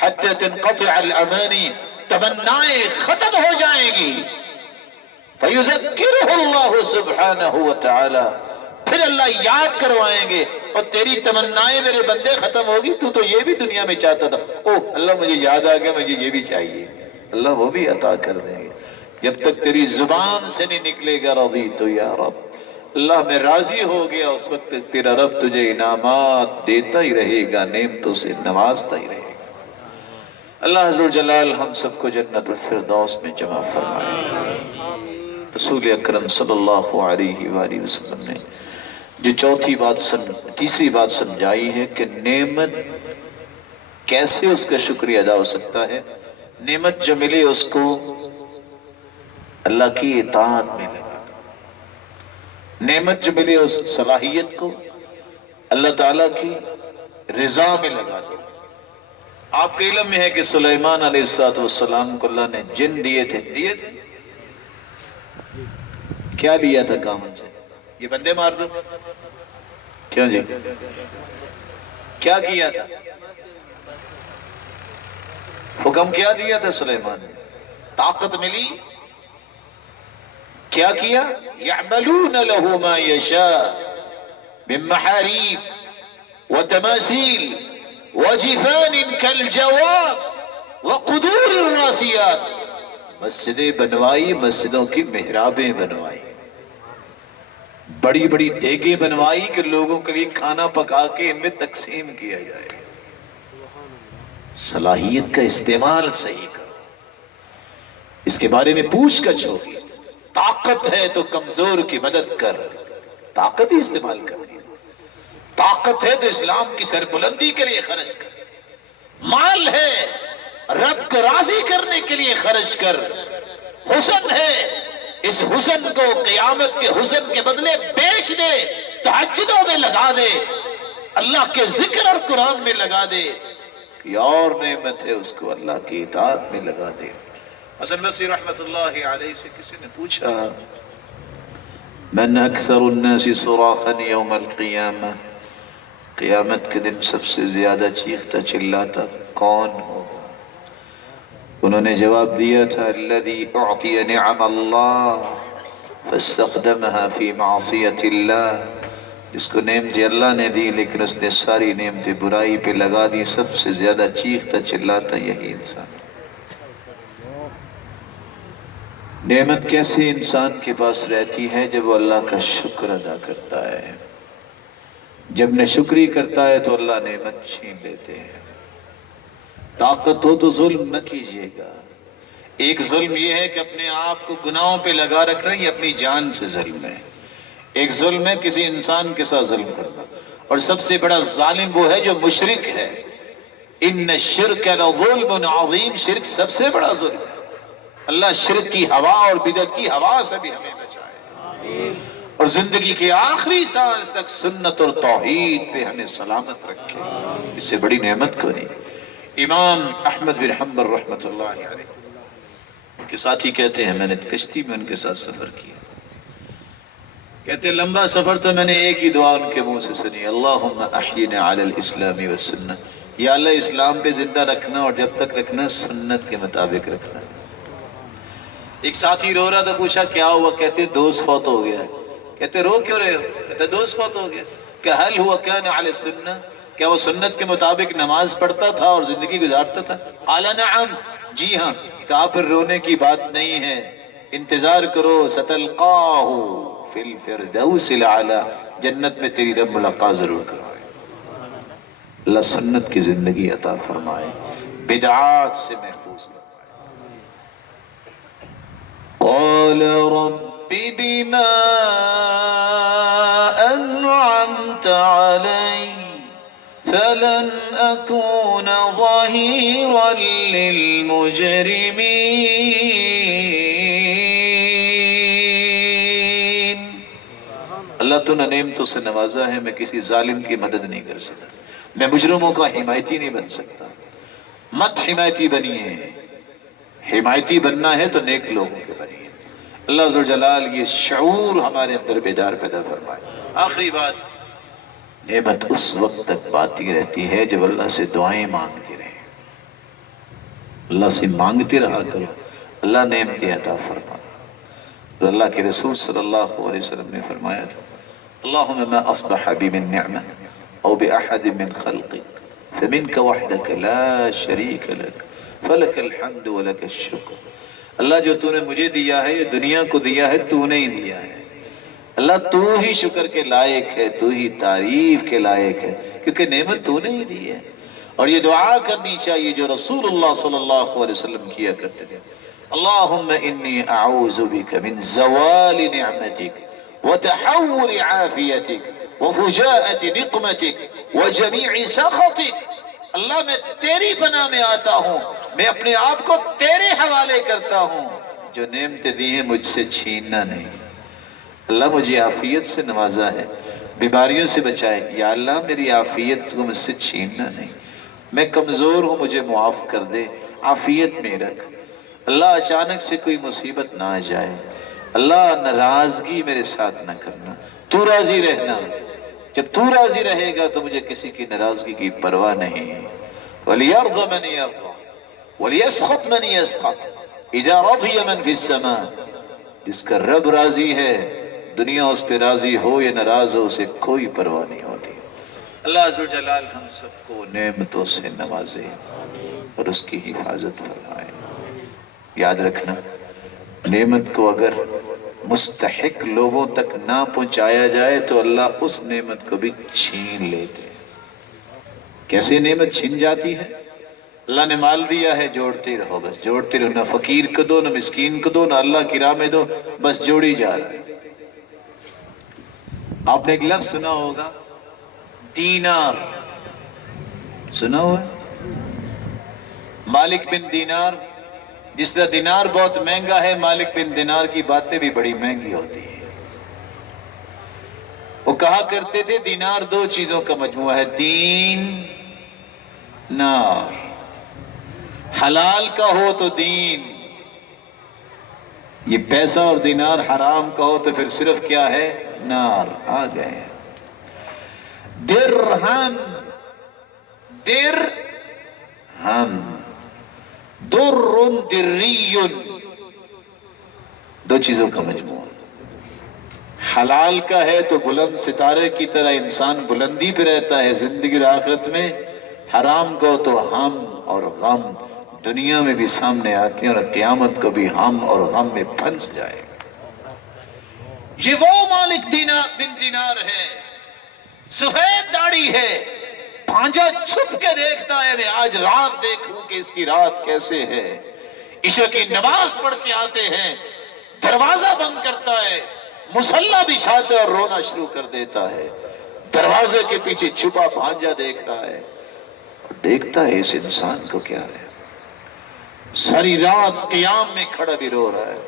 حتی تنقطع الامانی، تمنائیں ختم ہو جائیں گی۔ فَيُذَكِّرُهُ اللَّهُ سُبْحَانَهُ وَتَعَالَى، پھر اللہ یاد کروائیں گے، اور تیری تمنائیں میرے بندے ختم ہوگی، تو یہ بھی دنیا میں چاہتا تھا، اوہ اللہ مجھے یاد آ گیا، مجھے یہ بھی چاہیے، اللہ وہ بھی عطا کر دیں گے۔ جب تک تیری زبان سے نہیں نکلے گا رضیت یا رب، اللہ میں راضی ہو گیا، اس وقت تک تیرا رب تجھے انعامات دیتا ہی رہے گا، نعمتوں سے نوازتا ہی رہے گا۔ اللہ عز و جلال ہم سب کو جنت الفردوس میں جمع فرمائے۔ رسول اکرم صلی اللہ علیہ وآلہ وسلم نے جو تیسری بات سمجھائی ہے کہ نعمت کیسے اس کا شکریہ ادا ہو سکتا ہے۔ نعمت جو ملے اس کو اللہ کی اطاعت میں لگا دو، نعمت جو ملے اس صلاحیت کو اللہ تعالیٰ کی رضا میں لگا دو۔ آپ کے علم میں ہے کہ سلیمان علیہ السلام کو اللہ نے جن دیے تھے، کیا لیا تھا کام ان سے؟ یہ بندے مار دو، کیوں جی؟ کیا کیا تھا؟ حکم کیا دیا تھا سلیمان نے؟ طاقت ملی، کیا کیا؟ يَعْمَلُونَ لَهُ مَا يَشَاءُ مِن مَحَارِيبَ وَتَمَاثِيلَ وَجِفَانٍ كَالْجَوَابِ وَقُدُورِ الرَّاسِيَاتِ، مسجدیں بنوائی، مسجدوں کی محرابیں بنوائی، بڑی بڑی دیگیں بنوائی کہ لوگوں کے لیے کھانا پکا کے ان میں تقسیم کیا جائے۔ صلاحیت کا استعمال صحیح کرو، اس کے بارے میں پوچھ گچھ ہوگی۔ طاقت ہے تو کمزور کی مدد کر، طاقت ہی استعمال کر، طاقت ہے تو اسلام کی سربلندی کے لیے خرچ کر، مال ہے رب کو راضی کرنے کے لیے خرچ کر، حسن ہے اس حسن کو قیامت کے حسن کے بدلے بیچ دے، تہجدوں میں لگا دے، اللہ کے ذکر اور قرآن میں لگا دے، کوئی اور نعمت ہے اس کو اللہ کی اطاعت میں لگا دے۔ حسن بصری رحمت اللہ علیہ سے کسی نے پوچھا من اکثر الناس صراخا یوم القیامہ، قیامت کے دن سب سے زیادہ چیختا چلاتا کون ہوگا؟ انہوں نے جواب دیا تھا الذی اعطی نعم اللہ فاستخدمها فی معصیت اللہ، جس کو نعمتیں اللہ نے دی لیکن اس نے ساری نعمتیں برائی پہ لگا دی، سب سے زیادہ چیختا چلاتا یہی انسان۔ نعمت کیسے انسان کے پاس رہتی ہے؟ جب وہ اللہ کا شکر ادا کرتا ہے، جب ناشکری کرتا ہے تو اللہ نعمت چھین لیتے ہیں۔ طاقت ہو تو ظلم نہ کیجیے گا۔ ایک ظلم یہ ہے کہ اپنے آپ کو گناہوں پہ لگا رکھ رہے ہیں، یہ اپنی جان سے ظلم ہے۔ ایک ظلم ہے کسی انسان کے ساتھ ظلم کرنا، اور سب سے بڑا ظالم وہ ہے جو مشرک ہے۔ ان الشرک لظلم عظیم، شرک سب سے بڑا ظلم ہے۔ اللہ شرک کی ہوا اور بدعت کی ہوا سے بھی ہمیں بچائے، اور زندگی کے آخری سانس تک سنت اور توحید پہ ہمیں سلامت رکھے، اس سے بڑی نعمت کو نہیں۔ امام احمد بن حنبل رحمۃ اللہ علیہ کے ساتھی کہتے ہیں میں نے کشتی میں ان کے ساتھ سفر کیا، کہتے ہیں لمبا سفر تو میں نے ایک ہی دعا ان کے منہ سے سنی، اللہم احینا علی الاسلام والسنہ، یا اللہ اسلام پہ زندہ رکھنا اور جب تک رکھنا سنت کے مطابق رکھنا۔ ایک ساتھی رو رہا تھا، پوچھا کیا ہوا؟ کہتے دوست فوت ہو گیا۔ کہتے رو کیوں رہے ہو؟ کہتے دوست فوت ہو گیا۔ کہ حل ہوا کان علی السنہ، کیا وہ سنت کے مطابق نماز پڑھتا تھا اور زندگی گزارتا تھا؟ قال نعم، جی ہاں۔ کہا پھر رونے کی بات نہیں ہے، انتظار کرو، ستلقاہ فی الفردوس الاعلی، جنت میں تیری رب ملاقات ضرور کروائے۔ اللہ سنت کی زندگی عطا فرمائے، بدعات سے محفوظ فرمائے۔ قال رب بما انعمت علی فلن اکون ظہیرا للمجرمین۔ اللہ تو نے نعمتوں سے نوازا ہے، میں کسی ظالم کی مدد نہیں کر سکتا، میں مجرموں کا حمایتی نہیں بن سکتا۔ مت حمایتی بنیے، حمایتی بننا ہے تو نیک لوگوں کے بنیے۔ اللہ عز و جلال یہ شعور ہمارے اندر بیدار پیدا فرمائے۔ آخری بات، نعمت اس وقت تک باقی رہتی ہے جب اللہ سے دعائیں مانگتے رہیں، اللہ سے مانگتے رہا کرو، اللہ نعمتیں عطا فرمائے۔ اور اللہ کے رسول صلی اللہ علیہ وسلم نے فرمایا تھا اللہم ما اصبح بی من نعمہ او بأحد من خلقک فمنک وحدک لا شریک لک فلک الحمد ولک الشکر۔ اللہ جو تو نے مجھے دیا ہے، یہ دنیا کو دیا ہے، تو نے ہی دیا ہے۔ اللہ تو ہی شکر کے لائق ہے، تو ہی تعریف کے لائق ہے، کیونکہ نعمت تو نے ہی دی ہے۔ اور یہ دعا کرنی چاہیے جو رسول اللہ صلی اللہ علیہ وسلم کیا کرتے تھے، اللہم انی اعوذ بک من زوال نعمتک وتحول عافیتک وفجاءت نقمتک وجمیع سخطک۔ اللہ میں تیری پناہ میں آتا ہوں، میں اپنے آپ کو تیرے حوالے کرتا ہوں، جو نعمتیں دی ہیں مجھ سے چھیننا نہیں۔ اللہ مجھے عافیت سے نوازا ہے، بیماریوں سے بچائے، یا اللہ میری عافیت کو مجھ سے چھیننا نہیں۔ میں کمزور ہوں، مجھے معاف کر دے، عافیت میں رکھ۔ اللہ اچانک سے کوئی مصیبت نہ آ جائے، اللہ ناراضگی میرے ساتھ نہ کرنا، تو راضی رہنا۔ جب تو راضی رہے گا تو مجھے کسی کی ناراضگی کی پرواہ نہیں۔ وَلْيَرْضَ مَنْ يَرْضَ وَلْيَسْخَطْ مَنْ يَسْخَطْ إِذَا رَضِيَ مَنْ فِي السَّمَاءِ۔ جس کا رب راضی ہے، دنیا اس پہ راضی ہو یا ناراض ہو، اسے کوئی پرواہ نہیں ہوتی۔ اللہ عز و جلال ہم سب کو نعمتوں سے نوازے اور اس کی حفاظت فرمائے۔ یاد رکھنا، نعمت کو اگر مستحق لوگوں تک نہ پہنچایا جائے تو اللہ اس نعمت کو بھی چھین لیتے ہیں۔ کیسے نعمت چھن جاتی ہے؟ اللہ نے مال دیا ہے، جوڑتے رہو، بس جوڑتے رہو، نہ فقیر کو دو، نہ مسکین کو دو، نہ اللہ کی راہ میں دو، بس جوڑی جا رہا ہے۔ آپ نے ایک لفظ سنا ہوگا، دینار، سنا ہوا؟ مالک بن دینار جس طرح دینار بہت مہنگا ہے، مالک بن دینار کی باتیں بھی بڑی مہنگی ہوتی ہیں۔ وہ کہا کرتے تھے دینار دو چیزوں کا مجموعہ ہے، دین نار، حلال کا ہو تو دین، یہ پیسہ اور دینار حرام کا ہو تو پھر صرف کیا ہے؟ نار۔ آ گئے درہم، درہم، در دری، دو چیزوں کا مجموعہ۔ حلال کا ہے تو بلند ستارے کی طرح انسان بلندی پہ رہتا ہے زندگی اور آخرت میں، حرام کو تو ہم اور غم دنیا میں بھی سامنے آتے ہیں اور قیامت کو بھی ہم اور غم میں پھنس جائے۔ یہ وہ مالک بن دینار ہے، سفید داڑھی ہے، بھانجا چھپ کے دیکھتا ہے میں آج رات دیکھوں کہ اس کی رات کیسے ہے۔ عشاء کی نماز پڑھ کے آتے ہیں، دروازہ بند کرتا ہے، مصلی بچھاتا ہے اور رونا شروع کر دیتا ہے۔ دروازے کے پیچھے چھپا بھانجا دیکھ رہا ہے اور دیکھتا ہے اس انسان کو کیا ہے۔ ساری رات قیام میں کھڑا بھی رو رہا ہے،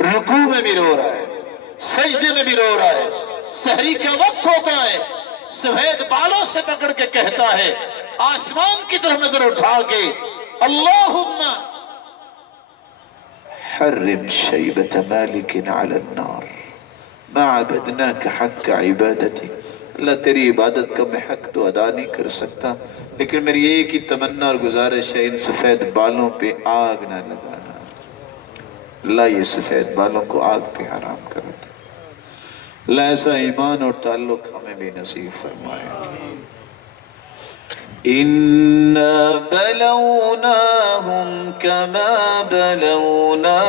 رکوع میں بھی رو رہا ہے، سجدے میں بھی رو رہا ہے، سحری کا وقت ہوتا ہے، سفید بالوں سے پکڑ کے کہتا ہے آسمان کی طرف نظر اٹھا کے اللہم حرم شیبت مالک علی النار ما عبدناک حق عبادتی۔ اللہ تیری عبادت کا میں حق تو ادا نہیں کر سکتا، لیکن میری ایک ہی تمنا اور گزارش ہے ان سفید بالوں پہ آگ نہ لگانا۔ اللہ یہ سفید بالوں کو آگ پہ حرام کر دے۔ اللہ ایسا ایمان اور تعلق ہمیں بھی نصیب فرمائے۔ اِنَّا بَلَوْنَاهُمْ كَمَا بَلَوْنَا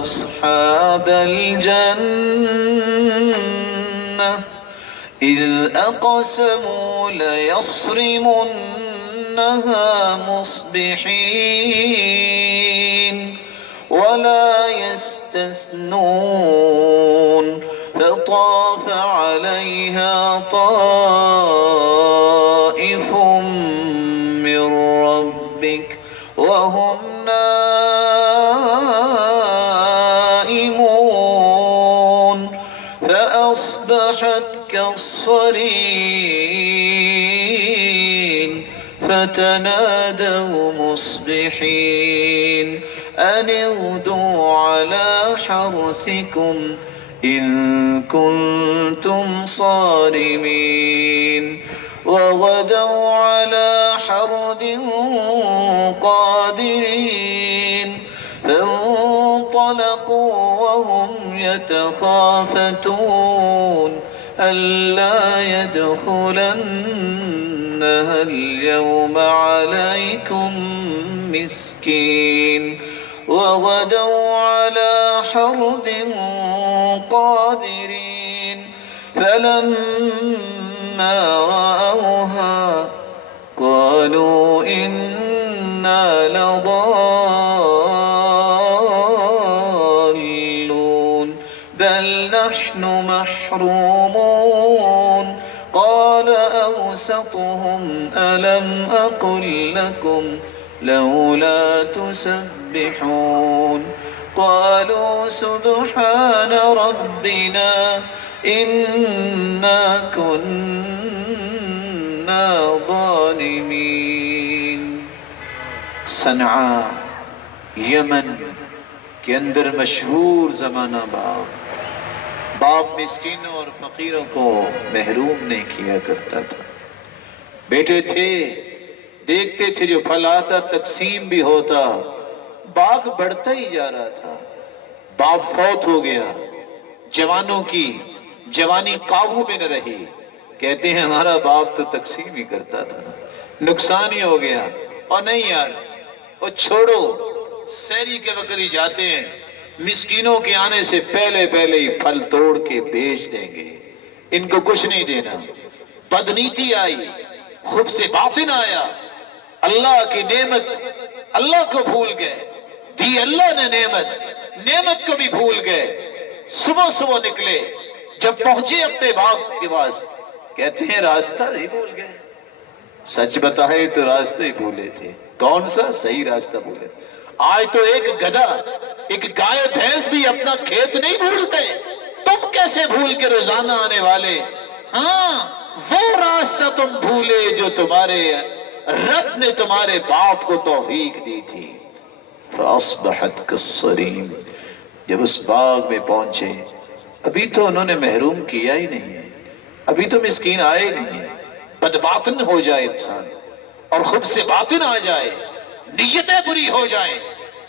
أَصْحَابَ الْجَنَّةِ إِذْ أَقْسَمُوا لَيَصْرِمُنَّهَا مُصْبِحِينَ وَلَا يَسْتَثْنُونَ فطاف عليها طائف من ربك وهم نائمون فأصبحت كالصريم فتنادوا مصبحين أن اغدوا على حرثكم إن كنتم صارمين وغدوا على حرد قادرين فانطلقوا وهم يتخافتون ألا يدخلنها اليوم عليكم مسكين وغدوا على حرد قادرين فلما رأوها قالوا إنا لضالون بل نحن محرومون قال أوسطهم ألم أقل لكم لولا تسبحون قالوا سبحان ربنا إنا كنا ظالمين۔ صنعاء یمن کے اندر مشہور زمانہ باپ مسکینوں اور فقیروں کو محروم نہیں کیا کرتا تھا۔ بیٹے تھے، دیکھتے تھے جو پھل آتا تقسیم بھی ہوتا، باغ بڑھتا ہی جا رہا تھا۔ باپ فوت ہو گیا، جوانوں کی جوانی قابو میں نہ رہی، کہتے ہیں ہمارا باپ تو تقسیم ہی کرتا تھا، نقصان ہی ہو گیا۔ اور نہیں یار، وہ چھوڑو، سحری کے وقت ہی جاتے ہیں، مسکینوں کے آنے سے پہلے ہی پھل توڑ کے بیچ دیں گے، ان کو کچھ نہیں دینا۔ بدنیتی آئی، خود سے باطن آیا، اللہ کی نعمت اللہ کو بھول گئے، دی اللہ نے نعمت کو بھی بھول گئے۔ صبح نکلے، جب پہنچے اپنے باغ کے پاس کہتے ہیں راستہ نہیں بھول گئے، سچ بتائے تو راستے بھولے تھے. کون سا؟ صحیح راستہ بھولے. آج تو ایک گدھا ایک گائے بھینس بھی اپنا کھیت نہیں بھولتے. تم کیسے بھول کے روزانہ آنے والے؟ ہاں وہ راستہ تم بھولے جو تمہارے رب نے تمہارے باپ کو توفیق دی تھی. فَأَصْبَحَتْ كَالصَّرِيمِ. جب اس باغ میں پہنچے، ابھی تو انہوں نے محروم کیا ہی نہیں ہے، ابھی تو مسکین آئے نہیں ہے. بدباطن ہو جائے انسان اور خود سے باطن آ جائے، نیتیں بری ہو جائیں،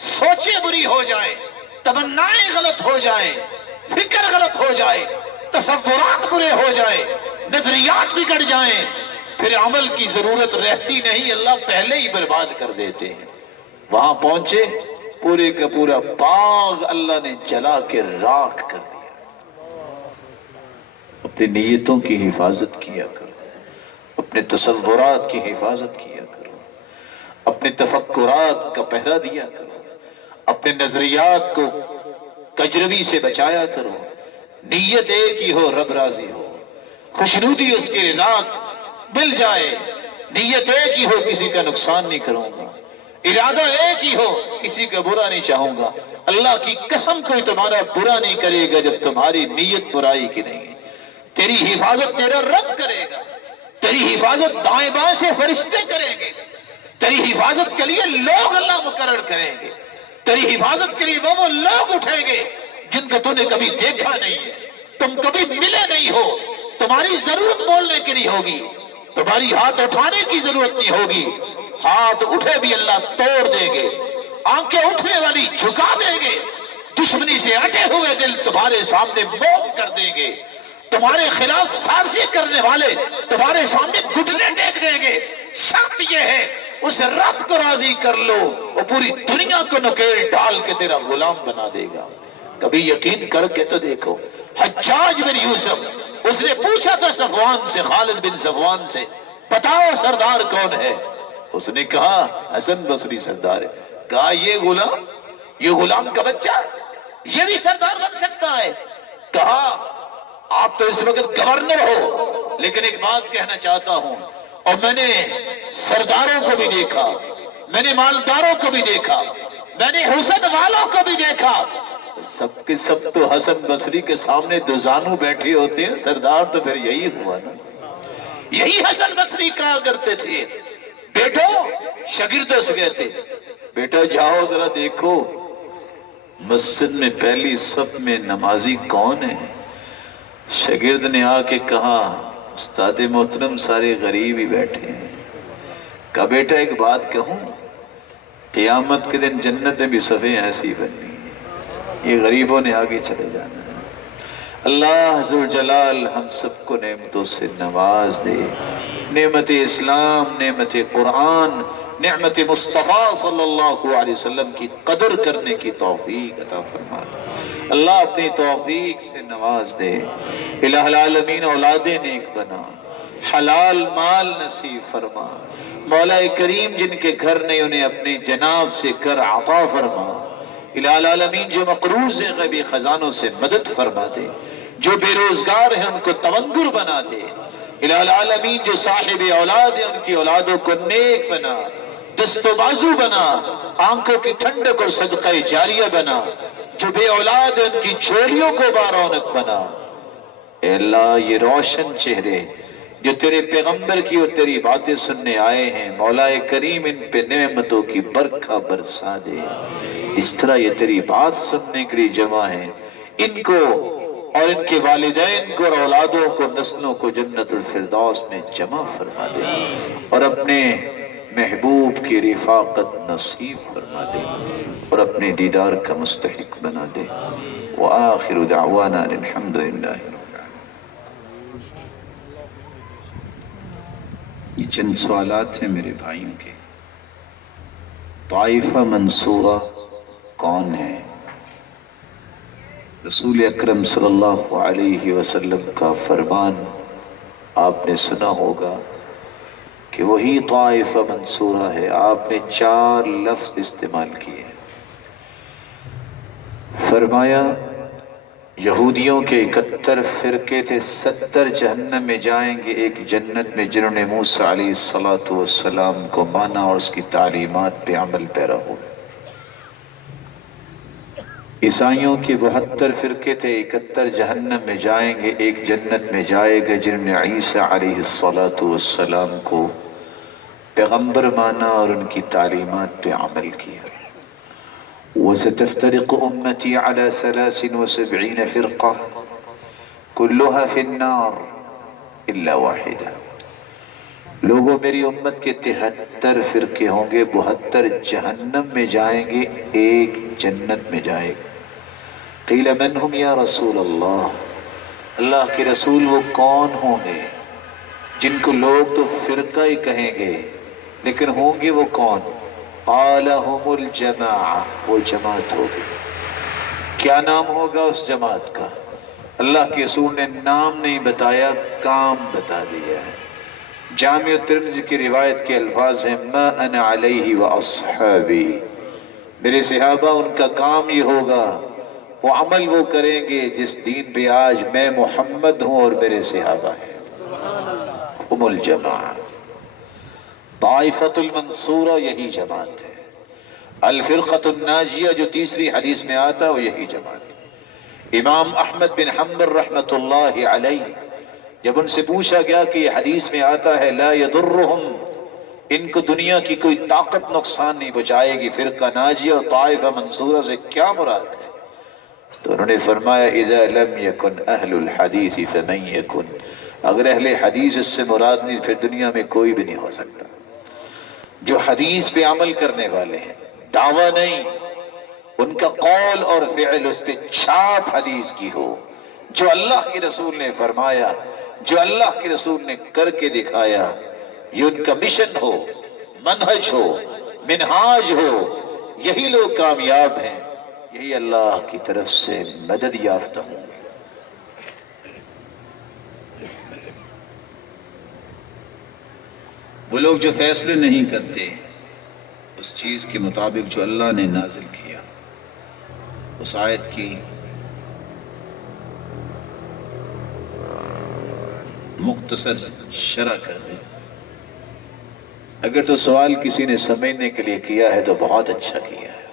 سوچیں بری ہو جائیں، تمنائیں غلط ہو جائیں، فکر غلط ہو جائے، تصورات برے ہو جائیں، نظریات بگڑ جائیں، پھر عمل کی ضرورت رہتی نہیں، اللہ پہلے ہی برباد کر دیتے ہیں. وہاں پہنچے، پورے کا پورا باغ اللہ نے جلا کے راکھ کر دیا. اپنی نیتوں کی حفاظت کیا کرو، اپنے تصورات کی حفاظت کیا کرو، اپنے تفکرات کا پہرا دیا کرو، اپنے نظریات کو کجروی سے بچایا کرو. نیت ایک ہی ہو، رب راضی ہو، خوشنودی اس کی رضا مل جائے. نیت ایک ہی ہو، کسی کا نقصان نہیں کروں گا. ارادہ ایک ہی ہو، کسی کا برا نہیں چاہوں گا. اللہ کی قسم کوئی تمہارا برا نہیں کرے گا جب تمہاری نیت برائی کی نہیں. تیری حفاظت تیرا رب کرے گا، تیری حفاظت دائیں بائیں سے فرشتے کریں گے، تیری حفاظت کے لیے لوگ اللہ مقرر کریں گے، تیری حفاظت کے لیے وہ لوگ اٹھیں گے جن کو تو نے کبھی دیکھا نہیں ہے، تم کبھی ملے نہیں ہو. تمہاری ضرورت بولنے کی نہیں ہوگی، تمہاری ہاتھ اٹھانے کی ضرورت نہیں ہوگی. ہاتھ اٹھے بھی اللہ توڑ دیں گے، آنکھیں اٹھنے والی جھکا دیں گے. دشمنی سے اٹے ہوئے دل تمہارے سامنے موم کر دیں گے. تمہارے خلاف سازی کرنے والے تمہارے سامنے گھٹنے ٹیک دیں گے. شرط یہ ہے اس رب کو راضی کر لو، وہ پوری دنیا کو نکیل ڈال کے تیرا غلام بنا دے گا. کبھی یقین کر کے تو دیکھو. حجاج بن یوسف، اس نے پوچھا تھا صفوان سے، خالد بن صفوان سے، بتاؤ سردار کون ہے؟ اس نے کہا حسن بصری سردار ہے. کہا یہ غلام کا بچہ یہ بھی سردار بن سکتا ہے؟ کہا آپ تو اس وقت گورنر ہو، لیکن ایک بات کہنا چاہتا ہوں، اور میں نے سرداروں کو بھی دیکھا، میں نے مالداروں کو بھی دیکھا، میں نے حسن والوں کو بھی دیکھا، سب کے سب تو حسن بصری کے سامنے دو زانو بیٹھے ہوتے ہیں. سردار تو پھر یہی ہوا نا. یہی حسن بصری کہا کرتے تھے، بیٹو شاگردوں سے کہتے، بیٹا جاؤ ذرا دیکھو مسجد میں پہلی صف میں نمازی کون ہے؟ شاگرد نے آ کے کہا استاد محترم سارے غریب ہی بیٹھے ہیں. کہا بیٹا ایک بات کہوں، قیامت کے دن جنت میں بھی صفیں ایسی بننی ہیں، یہ غریبوں نے آگے چلے جانا ہے. اللہ ذوالجلال ہم سب کو نعمتوں سے نواز دے. نعمت اسلام، نعمت قرآن، نعمت مصطفیٰ صلی اللہ علیہ وسلم کی قدر کرنے کی توفیق عطا فرما دے. اللہ اپنی توفیق سے نواز دے. الہ العالمین اولاد نیک بنا، حلال مال نصیب فرما. مولا کریم جن کے گھر نہیں انہیں اپنے جناب سے گھر عطا فرما. الہ العالمین جو مقروض ہیں غیبی خزانوں سے مدد فرما دے. جو بے روزگار ہیں ان کو تونگر بنا دے. الہ العالمین جو صاحب اولاد ہیں ان کی اولادوں کو نیک بنا، دست و بازو بنا، آنکھوں کی ٹھنڈک اور صدقہ جاریہ بنا. جو بے اولاد ہیں ان کی جھولیوں کو بارونق بنا. اے اللہ یہ روشن چہرے جو تیرے پیغمبر کی اور تیری باتیں سننے آئے ہیں، مولا کریم ان پہ نعمتوں کی برکھا برسا دے. اس طرح یہ تیری بات سننے کے لیے جمع ہیں، ان کو اور ان کے والدین کو اور اولادوں کو نسلوں کو جنت الفردوس میں جمع فرما دے اور اپنے محبوب کی رفاقت نصیب فرما دے اور اپنے دیدار کا مستحق بنا دے. وآخر دعوانا الحمدللہ. یہ چند سوالات ہیں میرے بھائیوں کے. طائفہ منصورہ کون ہے؟ رسول اکرم صلی اللہ علیہ وسلم کا فرمان آپ نے سنا ہوگا کہ وہی طائفہ منصورہ ہے. آپ نے 4 لفظ استعمال کیے. فرمایا یہودیوں کے 71 فرقے تھے، 70 جہنم میں جائیں گے، ایک جنت میں جنہوں نے موسیٰ علیہ السلام کو مانا اور اس کی تعلیمات پہ عمل پیرا ہوئے۔ عیسائیوں کے 72 فرقے تھے، 71 جہنم میں جائیں گے، ایک جنت میں جائے گا جنہوں نے عیسیٰ علیہ السلام کو پیغمبر مانا اور ان کی تعلیمات پہ عمل کیا۔ وَسَتَفْتَرِقُ أُمَّتِي عَلَى 73 فِرْقَةٍ كُلُّهَا فِي النَّارِ إِلَّا وَاحِدَةً۔ لوگوں میری امت کے 73 فرقے ہوں گے، 72 جہنم میں جائیں گے، ایک جنت میں جائے گا۔ قیل من ہم یا رسول اللہ، اللہ کے رسول وہ کون ہوں گے جن کو لوگ تو فرقہ ہی کہیں گے، لیکن ہوں گے وہ کون؟ قال هم الجماعہ، وہ جماعت ہوگی۔ کیا نام ہوگا اس جماعت کا؟ اللہ کے رسول نے نام نہیں بتایا، کام بتا دیا ہے۔ جامع ترمذی کی روایت کے الفاظ ہیں ما انا علیہ واصحابی، میرے صحابہ ان کا کام یہ ہوگا، وہ عمل وہ کریں گے جس دین پہ آج میں محمد ہوں اور میرے صحابہ ہیں۔ ہم الجماعہ، طائفۃ المنصورہ یہی جماعت ہے، الفرقۃ الناجیہ جو تیسری حدیث میں آتا وہ یہی جماعت ہے۔ امام احمد بن حنبل رحمۃ اللہ علیہ جب ان سے پوچھا گیا کہ یہ حدیث میں آتا ہے لا یضرہم، ان کو دنیا کی کوئی طاقت نقصان نہیں پہنچائے گی، فرقہ ناجیہ اور طائفہ منصورہ سے کیا مراد ہے؟ تو انہوں نے فرمایا اذا لم یکن اہل الحدیث فمن یکن، اگر اہل حدیث اس سے مراد نہیں پھر دنیا میں کوئی بھی نہیں ہو سکتا۔ جو حدیث پہ عمل کرنے والے ہیں، دعویٰ نہیں، ان کا قول اور فعل اس پہ چھاپ حدیث کی ہو، جو اللہ کے رسول نے فرمایا، جو اللہ کے رسول نے کر کے دکھایا، یہ ان کا مشن ہو، منہج ہو، منہاج ہو، یہی لوگ کامیاب ہیں، یہی اللہ کی طرف سے مدد یافتہ ہوں۔ وہ لوگ جو فیصلے نہیں کرتے اس چیز کے مطابق جو اللہ نے نازل کیا، اس آیت کی مختصر شرح کر دیں۔ اگر تو سوال کسی نے سمجھنے کے لیے کیا ہے تو بہت اچھا کیا ہے،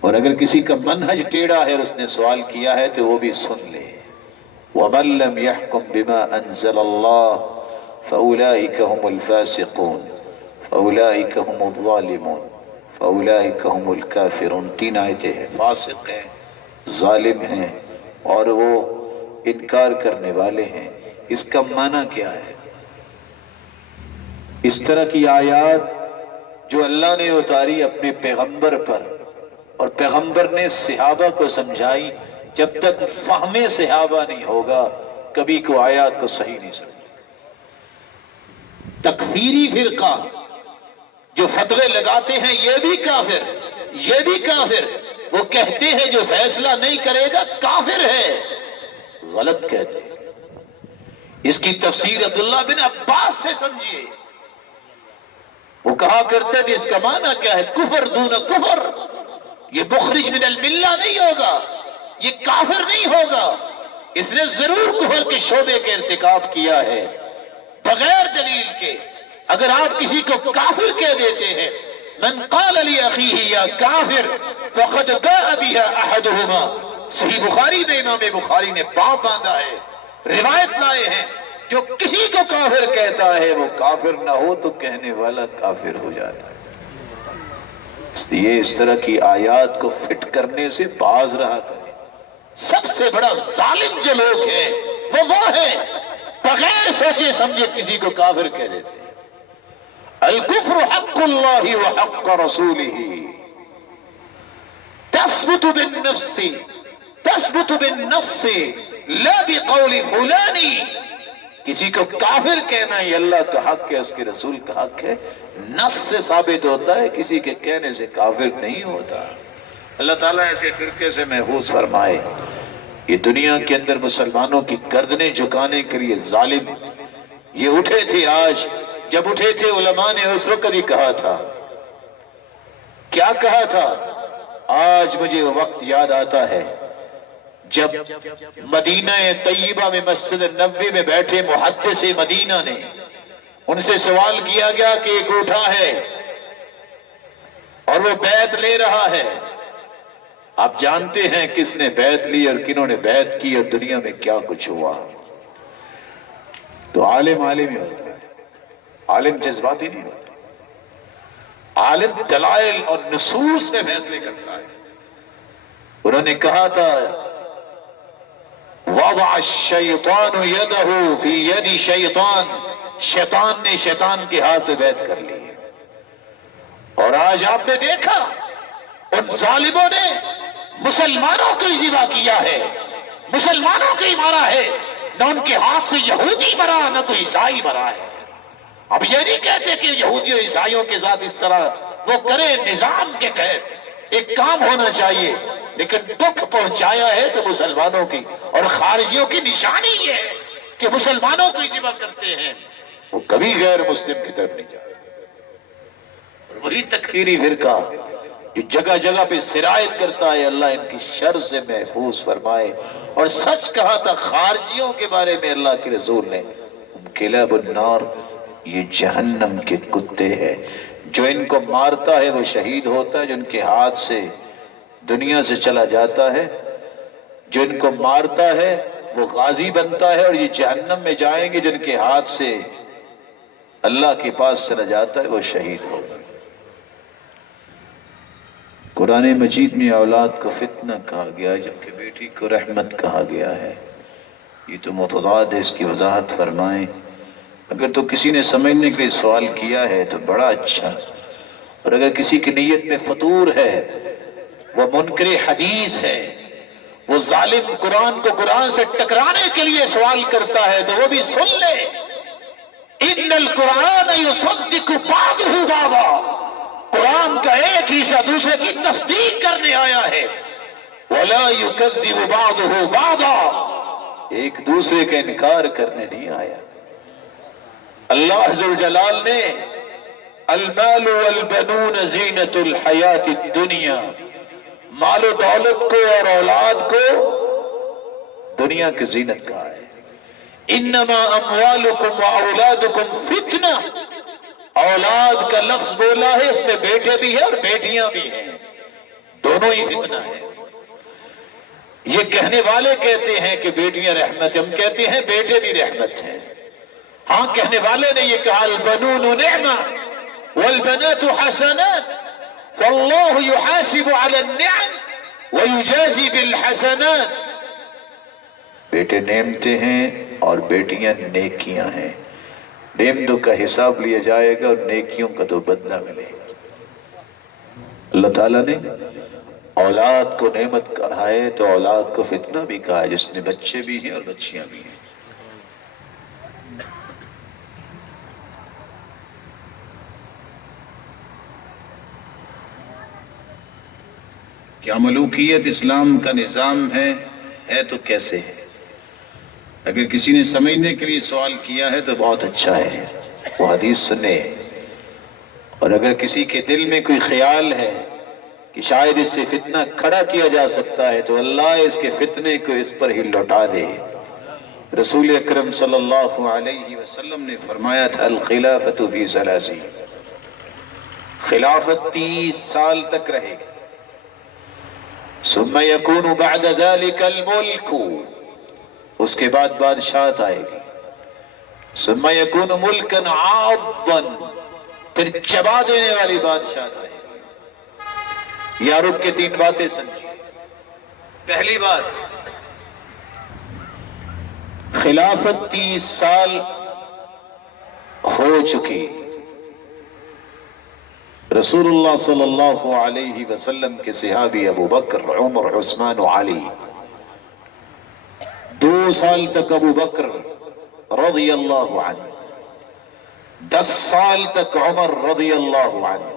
اور اگر کسی کا منہج ٹیڑھا ہے اور اس نے سوال کیا ہے تو وہ بھی سن لے۔ وَمَن لَّمْ يَحْكُم بِمَا أَنزَلَ اللَّهُ فَأُولَٰئِكَ هُمُ الْفَاسِقُونَ فَأُولَٰئِكَ هُمُ الظَّالِمُونَ فَأُولَٰئِكَ هُمُ الْكَافِرُونَ۔ 3 آیتیں ہیں، فاسق ہیں، ظالم ہیں اور وہ انکار کرنے والے ہیں۔ اس کا معنی کیا ہے؟ اس طرح کی آیات جو اللہ نے اتاری اپنے پیغمبر پر اور پیغمبر نے صحابہ کو سمجھائی، جب تک فہم صحابہ نہیں ہوگا کبھی کو آیات کو صحیح نہیں سمجھے۔ تکفیری فرقہ جو فتوے لگاتے ہیں یہ بھی کافر، یہ بھی کافر، وہ کہتے ہیں جو فیصلہ نہیں کرے گا کافر ہے، غلط کہتے ہیں۔ اس کی تفسیر عبداللہ بن عباس سے سمجھیے، وہ کہا کرتے تھے اس کا معنی کیا ہے؟ کفر دون کفر، یہ مخرج من الملہ نہیں ہوگا، یہ کافر نہیں ہوگا، اس نے ضرور کفر کے شعبے کے ارتکاب کیا ہے بغیر دلیل کے۔ اگر آپ کسی کو کافر کہہ دیتے ہیں، من قال لأخیہ یا کافر فقد باء بها احدهما، صحیح بخاری میں امام بخاری نے باب باندھا ہے، روایت لائے ہیں، جو کسی کو کافر کہتا ہے وہ کافر نہ ہو تو کہنے والا کافر ہو جاتا ہے۔ اس لیے اس طرح کی آیات کو فٹ کرنے سے باز رہا کریں۔ سب سے بڑا ظالم جو لوگ ہیں وہ ہیں بغیر سوچے سمجھے کسی کو کافر کہہ دیتے ہیں۔ الکفر حق اللہ وحق رسولہ، تثبت بالنفس، تثبت بالنص لا بقول فلانی۔ کسی کو کافر کہنا یہ اللہ کا حق ہے، اس کے رسول کا حق ہے، نص سے ثابت ہوتا ہے، کسی کے کہنے سے کافر نہیں ہوتا۔ اللہ تعالیٰ ایسے فرقے سے محفوظ فرمائے۔ یہ دنیا کے اندر مسلمانوں کی گردنیں جھکانے کے لیے ظالم یہ اٹھے تھے، آج جب اٹھے تھے علماء نے اس وقت ہی کہا تھا، کیا کہا تھا؟ آج مجھے وقت یاد آتا ہے جب مدینہ طیبہ میں مسجد نبوی میں بیٹھے محدث مدینہ نے ان سے سوال کیا گیا کہ ایک اٹھا ہے اور وہ بیعت لے رہا ہے، آپ جانتے ہیں کس نے بیعت لی اور کنہوں نے بیعت کی اور دنیا میں کیا کچھ ہوا؟ تو عالم عالم ہی ہوتا ہے، عالم جذباتی نہیں ہوتا، عالم دلائل اور نصوص میں فیصلے کرتا ہے۔ انہوں نے کہا تھا وَضَعَ الشَّيْطَانُ يَدَهُ فِي يَدِ شَيْطَان، شیطان نے شیطان کے ہاتھ پہ بیعت کر لی ہے۔ اور آج آپ نے دیکھا ان ظالموں نے مسلمانوں کو ہی ذبح کیا ہے، مسلمانوں کو ہی مارا ہے، نہ ان کے ہاتھ سے یہودی مرا نہ کوئی عیسائی مرا ہے۔ اب یہ نہیں کہتے کہ یہودیوں عیسائیوں کے ساتھ اس طرح وہ کرے، نظام کے تحت ایک کام ہونا چاہیے، لیکن دکھ پہنچایا ہے تو مسلمانوں کی اور خارجیوں کی نشانی یہ ہے کہ مسلمانوں کو ہی ذبح کرتے ہیں، وہ کبھی غیر مسلم کی طرف نہیں جاتے۔ اور وہی تکفیری فرقہ جو جگہ جگہ پہ سرایت کرتا ہے، اللہ ان کی شر سے محفوظ فرمائے۔ اور سچ کہا تھا خارجیوں کے بارے میں اللہ کے رسول نے، کلاب النار، یہ جہنم کے کتے ہیں، جو ان کو مارتا ہے وہ شہید ہوتا ہے، جو ان کے ہاتھ سے دنیا سے چلا جاتا ہے، جو ان کو مارتا ہے وہ غازی بنتا ہے، اور یہ جہنم میں جائیں گے، جو ان کے ہاتھ سے اللہ کے پاس چلا جاتا ہے وہ شہید ہوگا۔ قرآن مجید میں اولاد کو فتنہ کہا گیا جبکہ بیٹی کو رحمت کہا گیا ہے، یہ تو متضاد ہے، اس کی وضاحت فرمائیں۔ اگر تو کسی نے سمجھنے کے لیے سوال کیا ہے تو بڑا اچھا، اور اگر کسی کی نیت میں فطور ہے، وہ منکر حدیث ہے، وہ ظالم قرآن کو قرآن سے ٹکرانے کے لیے سوال کرتا ہے، تو وہ بھی سن لے، ان القرآن یصدق بعضہ بعضا، قرآن کا ایک حصہ دوسرے کی تصدیق کرنے آیا ہے، وَلَا يُكَذِّبُ بَعْضُهُ بَعْضًا، ایک دوسرے کا انکار کرنے نہیں آیا۔ اللہ ذوالجلال نے المال والبنون زینت الحیات الدنیا، مال و دولت کو اور اولاد کو دنیا کی زینت کہا ہے۔ انما اموالکم واولادکم فتنہ، اولاد کا لفظ بولا ہے، اس میں بیٹے بھی ہیں اور بیٹیاں بھی ہیں، دونوں ہی فتنہ ہیں۔ یہ کہنے والے کہتے ہیں کہ بیٹیاں رحمت، ہم کہتے ہیں بیٹے بھی رحمت ہیں۔ ہاں، کہنے والے نے یہ کہا البنون نعمہ والبنات حسنات واللہ یحاسب علی النعم ویجازی بالحسنات، بیٹے نعمتیں ہیں اور بیٹیاں نیکیاں ہیں، نعمتوں کا حساب لیا جائے گا اور نیکیوں کا تو بدلہ ملے گا۔ اللہ تعالیٰ نے اولاد کو نعمت کہا ہے تو اولاد کو فتنہ بھی کہا ہے، جس میں بچے بھی ہیں اور بچیاں بھی ہیں۔ کیا ملوکیت اسلام کا نظام ہے تو کیسے ہے؟ اگر کسی نے سمجھنے کے لیے سوال کیا ہے تو بہت اچھا ہے، وہ حدیث سنے، اور اگر کسی کے دل میں کوئی خیال ہے کہ شاید اس سے فتنہ کھڑا کیا جا سکتا ہے تو اللہ اس کے فتنے کو اس پر ہی لوٹا دے۔ رسول اکرم صلی اللہ علیہ وسلم نے فرمایا تھا الخلافۃ فی ثلاثین، خلافت 30 سال تک رہے گی، ثم یکون بعد ذلک الملک، اس کے بعد بادشاہت آئے گی، ثم یکون ملکا عاضا، پھر چبا دینے والی بادشاہت آئے گی۔ یا رب کے 3 باتیں سمجھیں۔ پہلی بات، خلافت 30 سال ہو چکی، رسول اللہ صلی اللہ علیہ وسلم کے صحابی ابو بکر، عمر، عثمان و علی، 2 سال تک ابو بکر رضی اللہ عنہ، 10 سال تک عمر رضی اللہ عنہ،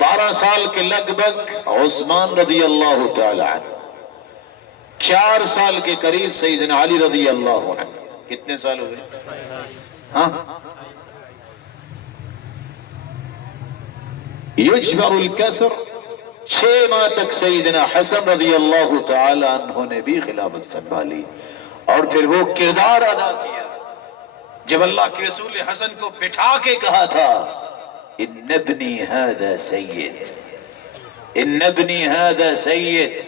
12 سال کے لگ بھگ عثمان رضی اللہ تعالی عنہ، 4 سال کے قریب سیدنا علی رضی اللہ عنہ۔ کتنے سال ہوئے؟ ہاں، یجبر الکسر 6 ماہ تک سیدنا حسن رضی اللہ تعالی عنہ نے بھی خلافت سنبھالی، اور پھر وہ کردار ادا کیا جب اللہ کے رسول نے حسن کو بٹھا کے کہا تھا ان ابنی ھذا سید، ان ابنی ھذا سید،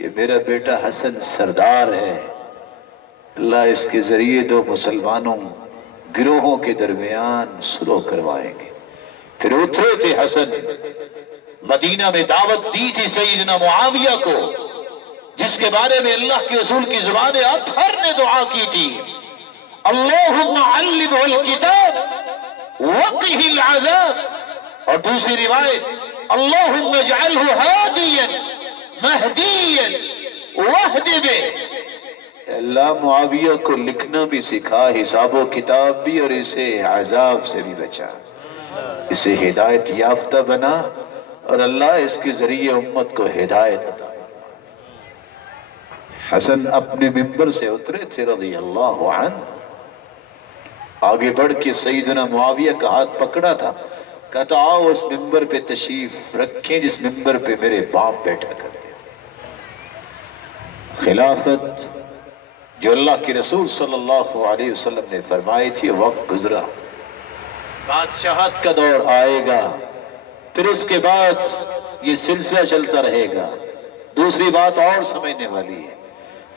یہ میرا بیٹا حسن سردار ہے، اللہ اس کے ذریعے 2 مسلمانوں گروہوں کے درمیان صلح کروائیں گے۔ پھر اترے تھے حسن، مدینہ میں دعوت دی تھی سیدنا معاویہ کو، جس کے بارے میں اللہ کے رسول کی زبان اطہر نے دعا کی تھی، اللہم علمہ الکتاب وقہ العذاب، اور دوسری روایت اللہم اجعلہ ہادیا مہدیا واہد بہ، اللہ معاویہ کو لکھنا بھی سکھا، حساب و کتاب بھی، اور اسے عذاب سے بھی بچا، اسے ہدایت یافتہ بنا، اور اللہ اس کے ذریعے امت کو ہدایت عطا۔ حسن اپنے ممبر سے اترے تھے رضی اللہ عنہ، آگے بڑھ کے سیدنا معاویہ کا ہاتھ پکڑا تھا، کہتا آؤ اس ممبر پہ تشریف رکھیں جس ممبر پہ میرے باپ بیٹھا کرتے تھے۔ خلافت جو اللہ کے رسول صلی اللہ علیہ وسلم نے فرمائی تھی، وقت گزرا، بادشاہت کا دور آئے گا، پھر اس کے بعد یہ سلسلہ چلتا رہے گا۔ دوسری بات اور سمجھنے والی ہے،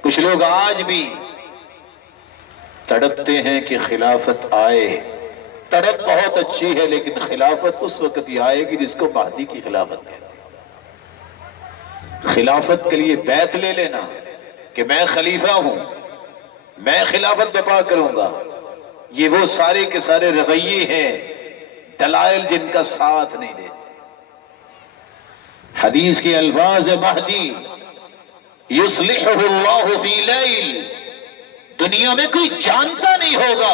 کچھ لوگ آج بھی تڑپتے ہیں کہ خلافت آئے، تڑپ بہت اچھی ہے، لیکن خلافت اس وقت ہی آئے گی جس کو مہدی کی خلافت کہتے ہیں۔ خلافت کے لیے بیعت لے لینا کہ میں خلیفہ ہوں، میں خلافت برپا کروں گا، یہ وہ سارے کے سارے رویے ہیں، دلائل جن کا ساتھ نہیں دیتے۔ حدیث کے الفاظ مہدی یصلحہ اللہ فی لیل، دنیا میں کوئی جانتا نہیں ہوگا،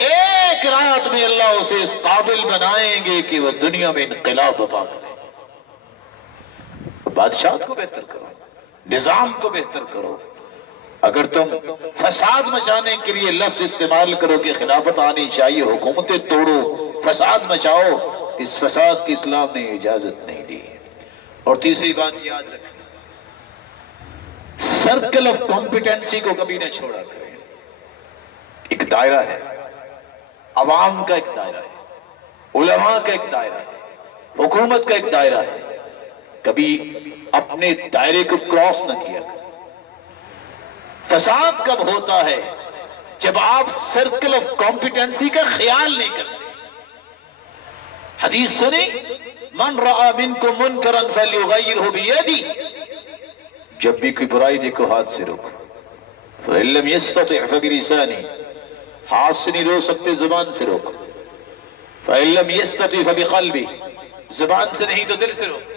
ایک رات میں اللہ اسے اس قابل بنائیں گے کہ وہ دنیا میں انقلاب برپا کرے۔ بادشاہت کو بہتر کرو، نظام کو بہتر کرو۔ اگر تم فساد مچانے کے لیے لفظ استعمال کرو کہ خلافت آنی چاہیے، حکومتیں توڑو، فساد مچاؤ، اس فساد کی اسلام نے اجازت نہیں دی۔ اور تیسری بات یاد رکھیں، سرکل آف کمپیٹنسی کو کبھی نہ چھوڑا کریں۔ ایک دائرہ ہے، عوام کا ایک دائرہ ہے، علماء کا ایک دائرہ ہے، حکومت کا ایک دائرہ ہے، کبھی اپنے دائرے کو کراس نہ کیا کریں۔ فساد کب ہوتا ہے؟ جب آپ سرکل آف کمپیٹنسی کا خیال نہیں کرتے۔ حدیث سنیں، من رأى منکم منکرا فلیغیرہ بیدی، جب بھی کوئی برائی دیکھو ہاتھ سے روکو، فإن لم يستطع فبلسانہ، ہاتھ سے نہیں روک سکتے زبان سے روکو، فإن لم يستطع فبقلبہ، زبان سے نہیں تو دل سے روکو۔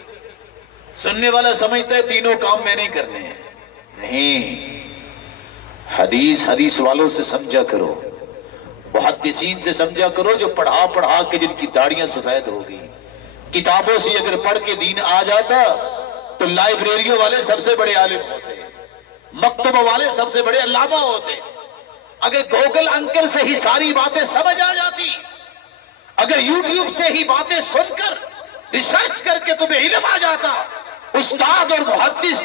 سننے والا سمجھتا ہے تینوں کام میں نہیں کرنے ہیں، نہیں، حدیث والوں سے سمجھا کرو، محدثین سے سمجھا کرو جو پڑھا کے جن کی داڑیاں سفید ہو گئی۔ کتابوں سے اگر پڑھ کے دین آ جاتا تو لائبریریوں والے سب سے بڑے عالم ہوتے، مکتبوں والے سب سے بڑے علامہ ہوتے۔ اگر گوگل انکل سے ہی ساری باتیں سمجھ آ جاتی، اگر یوٹیوب سے ہی باتیں سن کر ریسرچ کر کے تمہیں علم آ جاتا، استاد اور محدث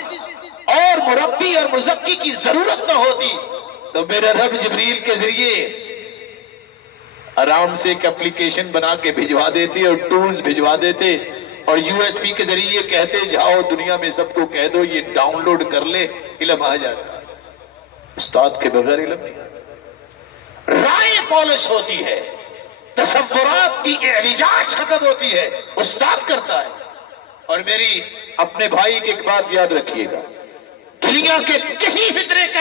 اور مربی اور مزکی کی ضرورت نہ ہوتی، تو میرا رب جبریل کے ذریعے آرام سے ایک اپلیکیشن بنا کے بھجوا دیتے اور ٹولز بھجوا دیتے، اور یو ایس پی کے ذریعے کہتے جاؤ دنیا میں سب کو کہہ دو یہ ڈاؤن لوڈ کر لے، علم آ جاتا۔ استاد کے بغیر علم نہیں آتا۔ رائے پالش ہوتی ہے، تصورات کی اعوجاج ختم ہوتی ہے، استاد کرتا ہے۔ اور میری اپنے بھائی کی ایک بات یاد رکھیے گا، دنیا کے کسی فطرے کا